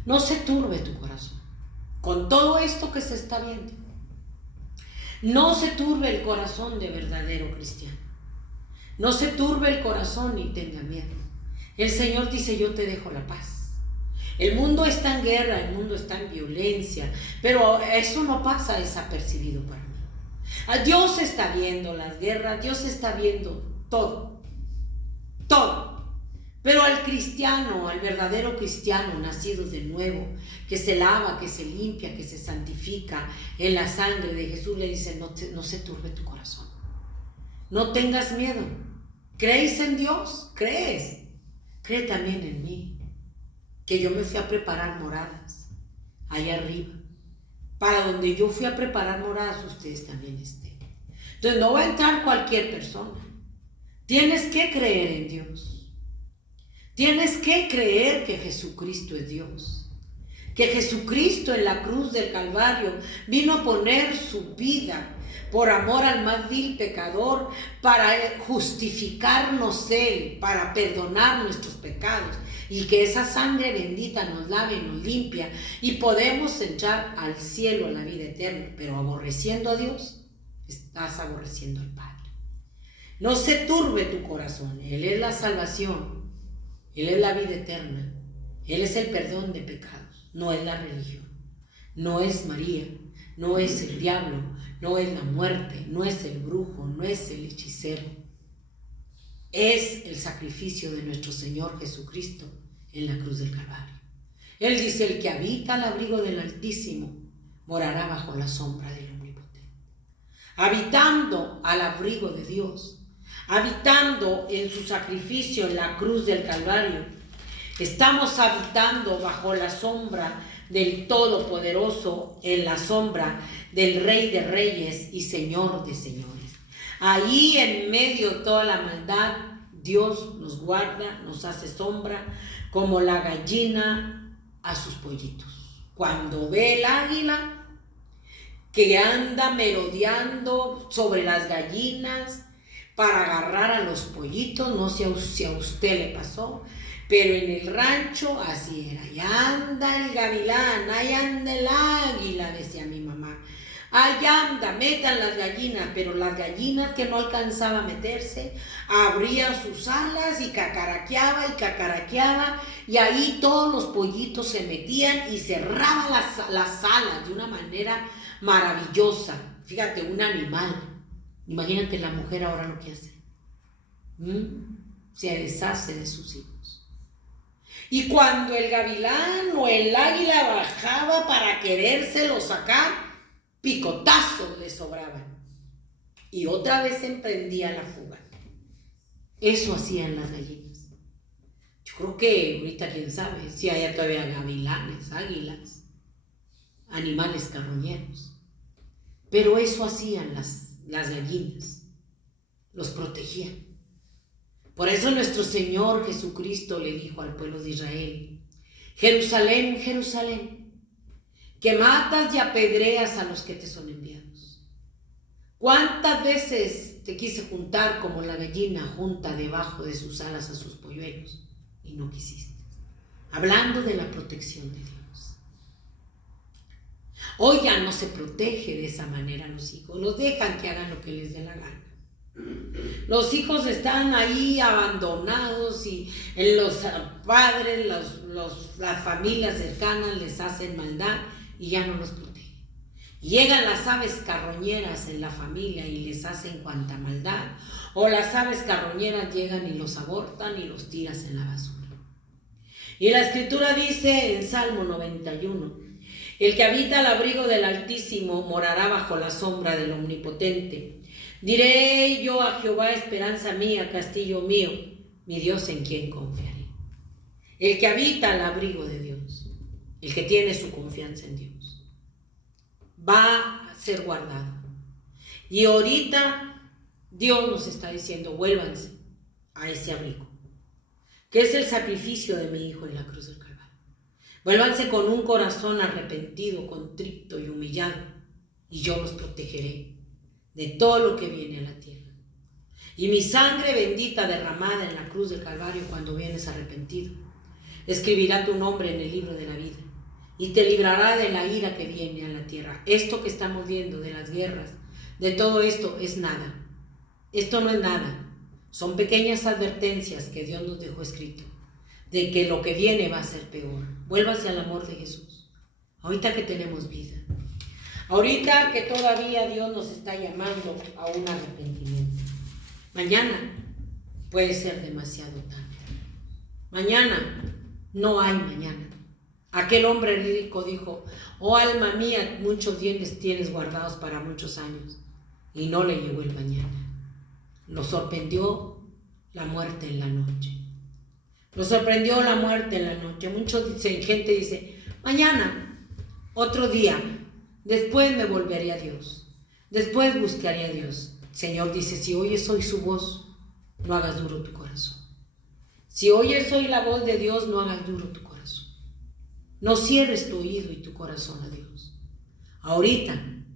No se turbe tu corazón. Con todo esto que se está viendo, no se turbe el corazón de verdadero cristiano. No se turbe el corazón ni tenga miedo. El Señor dice, yo te dejo la paz. El mundo está en guerra, el mundo está en violencia, pero eso no pasa desapercibido para mí. Dios está viendo las guerras, Dios está viendo todo, todo. Pero al cristiano, al verdadero cristiano nacido de nuevo, que se lava, que se limpia, que se santifica en la sangre de Jesús, le dice, no se turbe tu corazón. No tengas miedo. ¿Creéis en Dios? ¿Crees? Cree también en mí, que yo me fui a preparar moradas allá arriba. Para donde yo fui a preparar moradas, ustedes también estén. Entonces no va a entrar cualquier persona. Tienes que creer en Dios. Tienes que creer que Jesucristo es Dios, que Jesucristo en la cruz del Calvario vino a poner su vida por amor al más vil pecador, para justificarnos Él, para perdonar nuestros pecados, y que esa sangre bendita nos lave, nos limpia, y podemos entrar al cielo, a la vida eterna. Pero aborreciendo a Dios, estás aborreciendo al Padre. No se turbe tu corazón, Él es la salvación. Él es la vida eterna. Él es el perdón de pecados. No es la religión. No es María. No es el diablo. No es la muerte. No es el brujo. No es el hechicero. Es el sacrificio de nuestro Señor Jesucristo en la cruz del Calvario. Él dice, el que habita al abrigo del Altísimo morará bajo la sombra del Omnipotente. Habitando al abrigo de Dios, habitando en su sacrificio en la cruz del Calvario, estamos habitando bajo la sombra del Todopoderoso, en la sombra del Rey de Reyes y Señor de Señores. Ahí en medio de toda la maldad, Dios nos guarda, nos hace sombra, como la gallina a sus pollitos. Cuando ve el águila que anda merodeando sobre las gallinas para agarrar a los pollitos, no sé si a usted le pasó, pero en el rancho así era. Ahí anda el gavilán, ahí anda el águila, decía mi mamá. Ahí anda, metan las gallinas, pero las gallinas que no alcanzaba a meterse, abría sus alas y cacaraqueaba, y ahí todos los pollitos se metían y cerraba las alas de una manera maravillosa. Fíjate, un animal. Imagínate la mujer ahora lo que hace. Se deshace de sus hijos. Y cuando el gavilán o el águila bajaba para querérselo sacar, picotazos le sobraban. Y otra vez emprendía la fuga. Eso hacían las gallinas. Yo creo que ahorita, quién sabe, si hay todavía gavilanes, águilas, animales carroñeros. Pero eso hacían las gallinas. Los protegían. Por eso nuestro Señor Jesucristo le dijo al pueblo de Israel: Jerusalén, Jerusalén, que matas y apedreas a los que te son enviados. ¿Cuántas veces te quise juntar como la gallina junta debajo de sus alas a sus polluelos y no quisiste? Hablando de la protección de Dios. Hoy ya no se protege de esa manera a los hijos, los dejan que hagan lo que les dé la gana. Los hijos están ahí abandonados y los padres, las familias cercanas les hacen maldad y ya no los protegen. Llegan las aves carroñeras en la familia y les hacen cuanta maldad, o las aves carroñeras llegan y los abortan y los tiras en la basura. Y la Escritura dice en Salmo 91: el que habita al abrigo del Altísimo morará bajo la sombra del Omnipotente. Diré yo a Jehová, esperanza mía, castillo mío, mi Dios en quien confiaré. El que habita al abrigo de Dios, el que tiene su confianza en Dios, va a ser guardado. Y ahorita Dios nos está diciendo: vuélvanse a ese abrigo, que es el sacrificio de mi Hijo en la cruz del Calvario. Vuélvanse con un corazón arrepentido, contrito y humillado, y yo los protegeré de todo lo que viene a la tierra. Y mi sangre bendita derramada en la cruz del Calvario, cuando vienes arrepentido, escribirá tu nombre en el libro de la vida y te librará de la ira que viene a la tierra. Esto que estamos viendo de las guerras, de todo esto, es nada. Esto no es nada. Son pequeñas advertencias que Dios nos dejó escrito de que lo que viene va a ser peor. Vuélvase al amor de Jesús. Ahorita que tenemos vida. Ahorita que todavía Dios nos está llamando a un arrepentimiento. Mañana puede ser demasiado tarde. Mañana no hay mañana. Aquel hombre rico dijo: oh alma mía, muchos bienes tienes guardados para muchos años. Y no le llegó el mañana. Lo sorprendió la muerte en la noche. Lo sorprendió la muerte en la noche. Gente dice: mañana, otro día, después me volveré a Dios, después buscaré a Dios. El Señor dice: si oyes hoy su voz, no hagas duro tu corazón. Si oyes hoy la voz de Dios, no hagas duro tu corazón. No cierres tu oído y tu corazón a Dios. Ahorita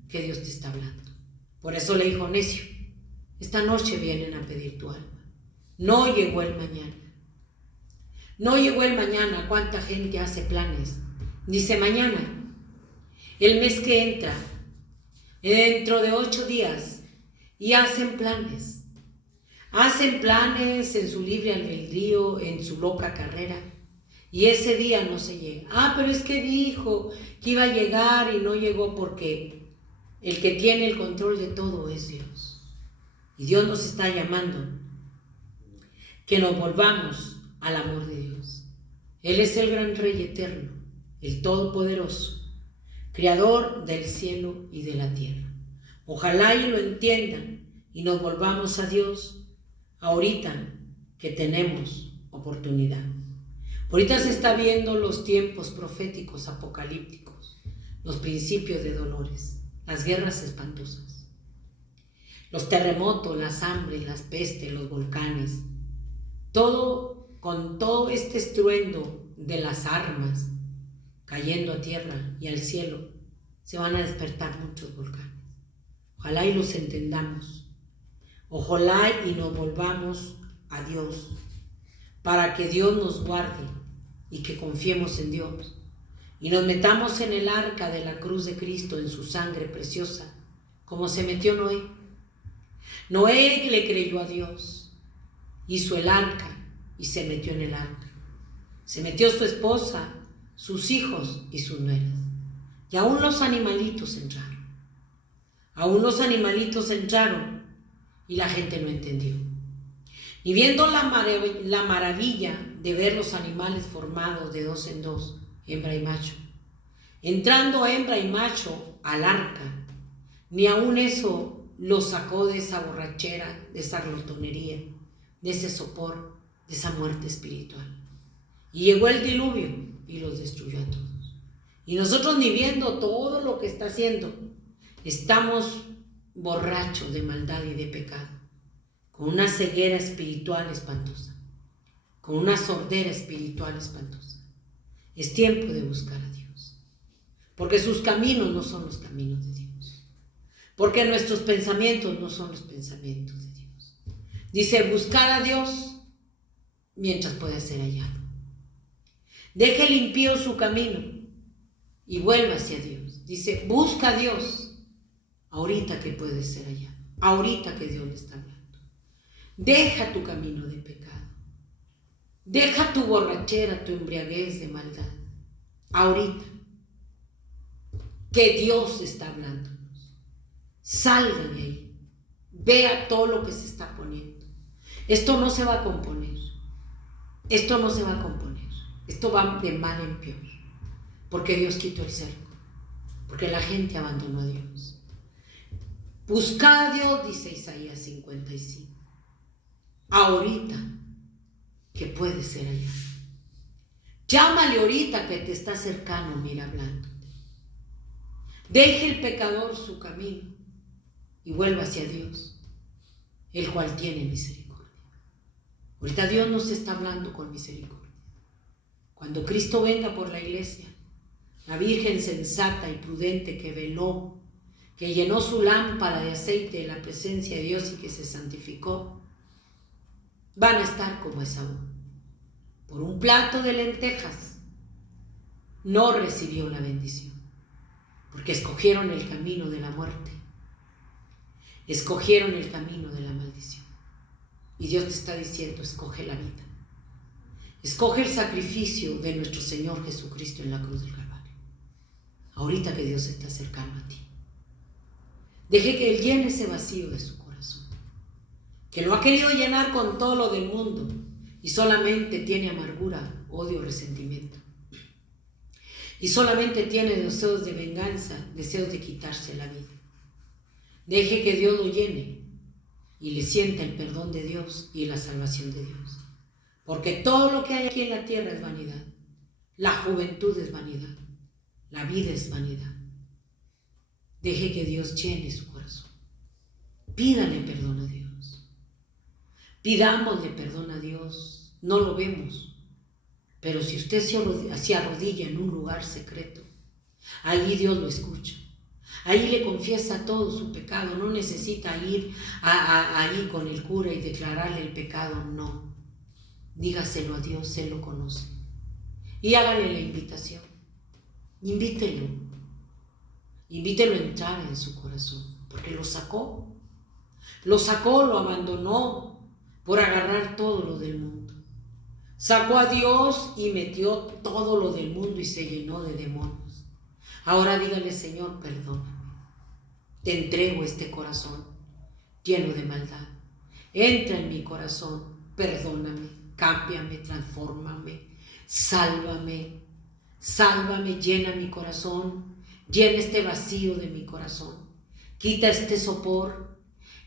que Dios te está hablando. Por eso le dijo: necio, esta noche vienen a pedir tu alma. No llegó el mañana. No llegó el mañana. ¿Cuánta gente hace planes? Dice: mañana, el mes que entra, dentro de 8 días, y hacen planes. Hacen planes en su libre albedrío, en su loca carrera, y ese día no se llega. Pero es que dijo que iba a llegar y no llegó, porque el que tiene el control de todo es Dios. Y Dios nos está llamando que nos volvamos al amor de Dios. Él es el gran Rey eterno, el Todopoderoso, Creador del cielo y de la tierra. Ojalá y lo entiendan y nos volvamos a Dios ahorita que tenemos oportunidad. Ahorita se está viendo los tiempos proféticos apocalípticos, los principios de dolores, las guerras espantosas, los terremotos, las hambres, las pestes, los volcanes, todo con todo este estruendo de las armas cayendo a tierra y al cielo, se van a despertar muchos volcanes. Ojalá y los entendamos. Ojalá y nos volvamos a Dios, para que Dios nos guarde y que confiemos en Dios. Y nos metamos en el arca de la cruz de Cristo, en su sangre preciosa, como se metió Noé. Noé le creyó a Dios, hizo el arca y se metió en el arca. Se metió su esposa, sus hijos y sus nueras. Y aún los animalitos entraron. Aún los animalitos entraron y la gente no entendió. Y viendo la maravilla de ver los animales formados de dos en dos, hembra y macho, entrando hembra y macho al arca, ni aun eso los sacó de esa borrachera, de esa glotonería, de ese sopor, de esa muerte espiritual. Y llegó el diluvio y los destruyó a todos. Y nosotros, ni viendo todo lo que está haciendo, estamos borrachos de maldad y de pecado, con una ceguera espiritual espantosa, con una sordera espiritual espantosa. Es tiempo de buscar a Dios, porque sus caminos no son los caminos de Dios, porque nuestros pensamientos no son los pensamientos de Dios. Dice, buscar a Dios mientras pueda ser hallado. Deje el impío su camino y vuelva hacia Dios. Dice, busca a Dios ahorita que puede ser hallado, ahorita que Dios le está hablando. Deja tu camino de pecado, deja tu borrachera, tu embriaguez de maldad, ahorita que Dios está hablando. Salga de ahí, vea todo lo que se está poniendo. Esto no se va a componer, esto no se va a componer, esto va de mal en peor, porque Dios quitó el cerco, porque la gente abandonó a Dios. Buscad a Dios, dice Isaías 55, ahorita que puede ser allá. Llámale ahorita que te está cercano, mira, hablándote. Deje el pecador su camino y vuelva hacia Dios, el cual tiene misericordia. Ahorita Dios nos está hablando con misericordia. Cuando Cristo venga por la iglesia, la Virgen sensata y prudente que veló, que llenó su lámpara de aceite de la presencia de Dios y que se santificó, van a estar como Esaú. Por un plato de lentejas no recibió la bendición, porque escogieron el camino de la muerte, escogieron el camino de la maldición. Y Dios te está diciendo, escoge la vida, escoge el sacrificio de nuestro Señor Jesucristo en la cruz del Calvario, ahorita que Dios está cercano a ti. Deje que Él llene ese vacío de su corazón, que lo ha querido llenar con todo lo del mundo y solamente tiene amargura, odio, resentimiento. Y solamente tiene deseos de venganza, deseos de quitarse la vida. Deje que Dios lo llene y le sienta el perdón de Dios y la salvación de Dios. Porque todo lo que hay aquí en la tierra es vanidad. La juventud es vanidad. La vida es vanidad. Deje que Dios llene su corazón. Pídale perdón a Dios. Pidámosle perdón a Dios. No lo vemos. Pero si usted se arrodilla en un lugar secreto, allí Dios lo escucha. Allí le confiesa todo su pecado. No necesita ir allí con el cura y declararle el pecado. No. Dígaselo a Dios, Él lo conoce. Y hágale la invitación. Invítelo. Invítelo a entrar en su corazón, porque lo sacó, lo abandonó por agarrar todo lo del mundo. Sacó a Dios y metió todo lo del mundo y se llenó de demonios. Ahora dígale, Señor, perdóname. Te entrego este corazón lleno de maldad. Entra en mi corazón, perdóname, cámbiame, transfórmame, sálvame, llena mi corazón. Llena este vacío de mi corazón. Quita este sopor.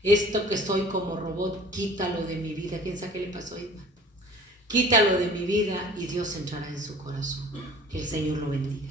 Esto que estoy como robot, quítalo de mi vida. ¿Quién sabe qué le pasó a Irma? Quítalo de mi vida y Dios entrará en su corazón. Que el Señor lo bendiga.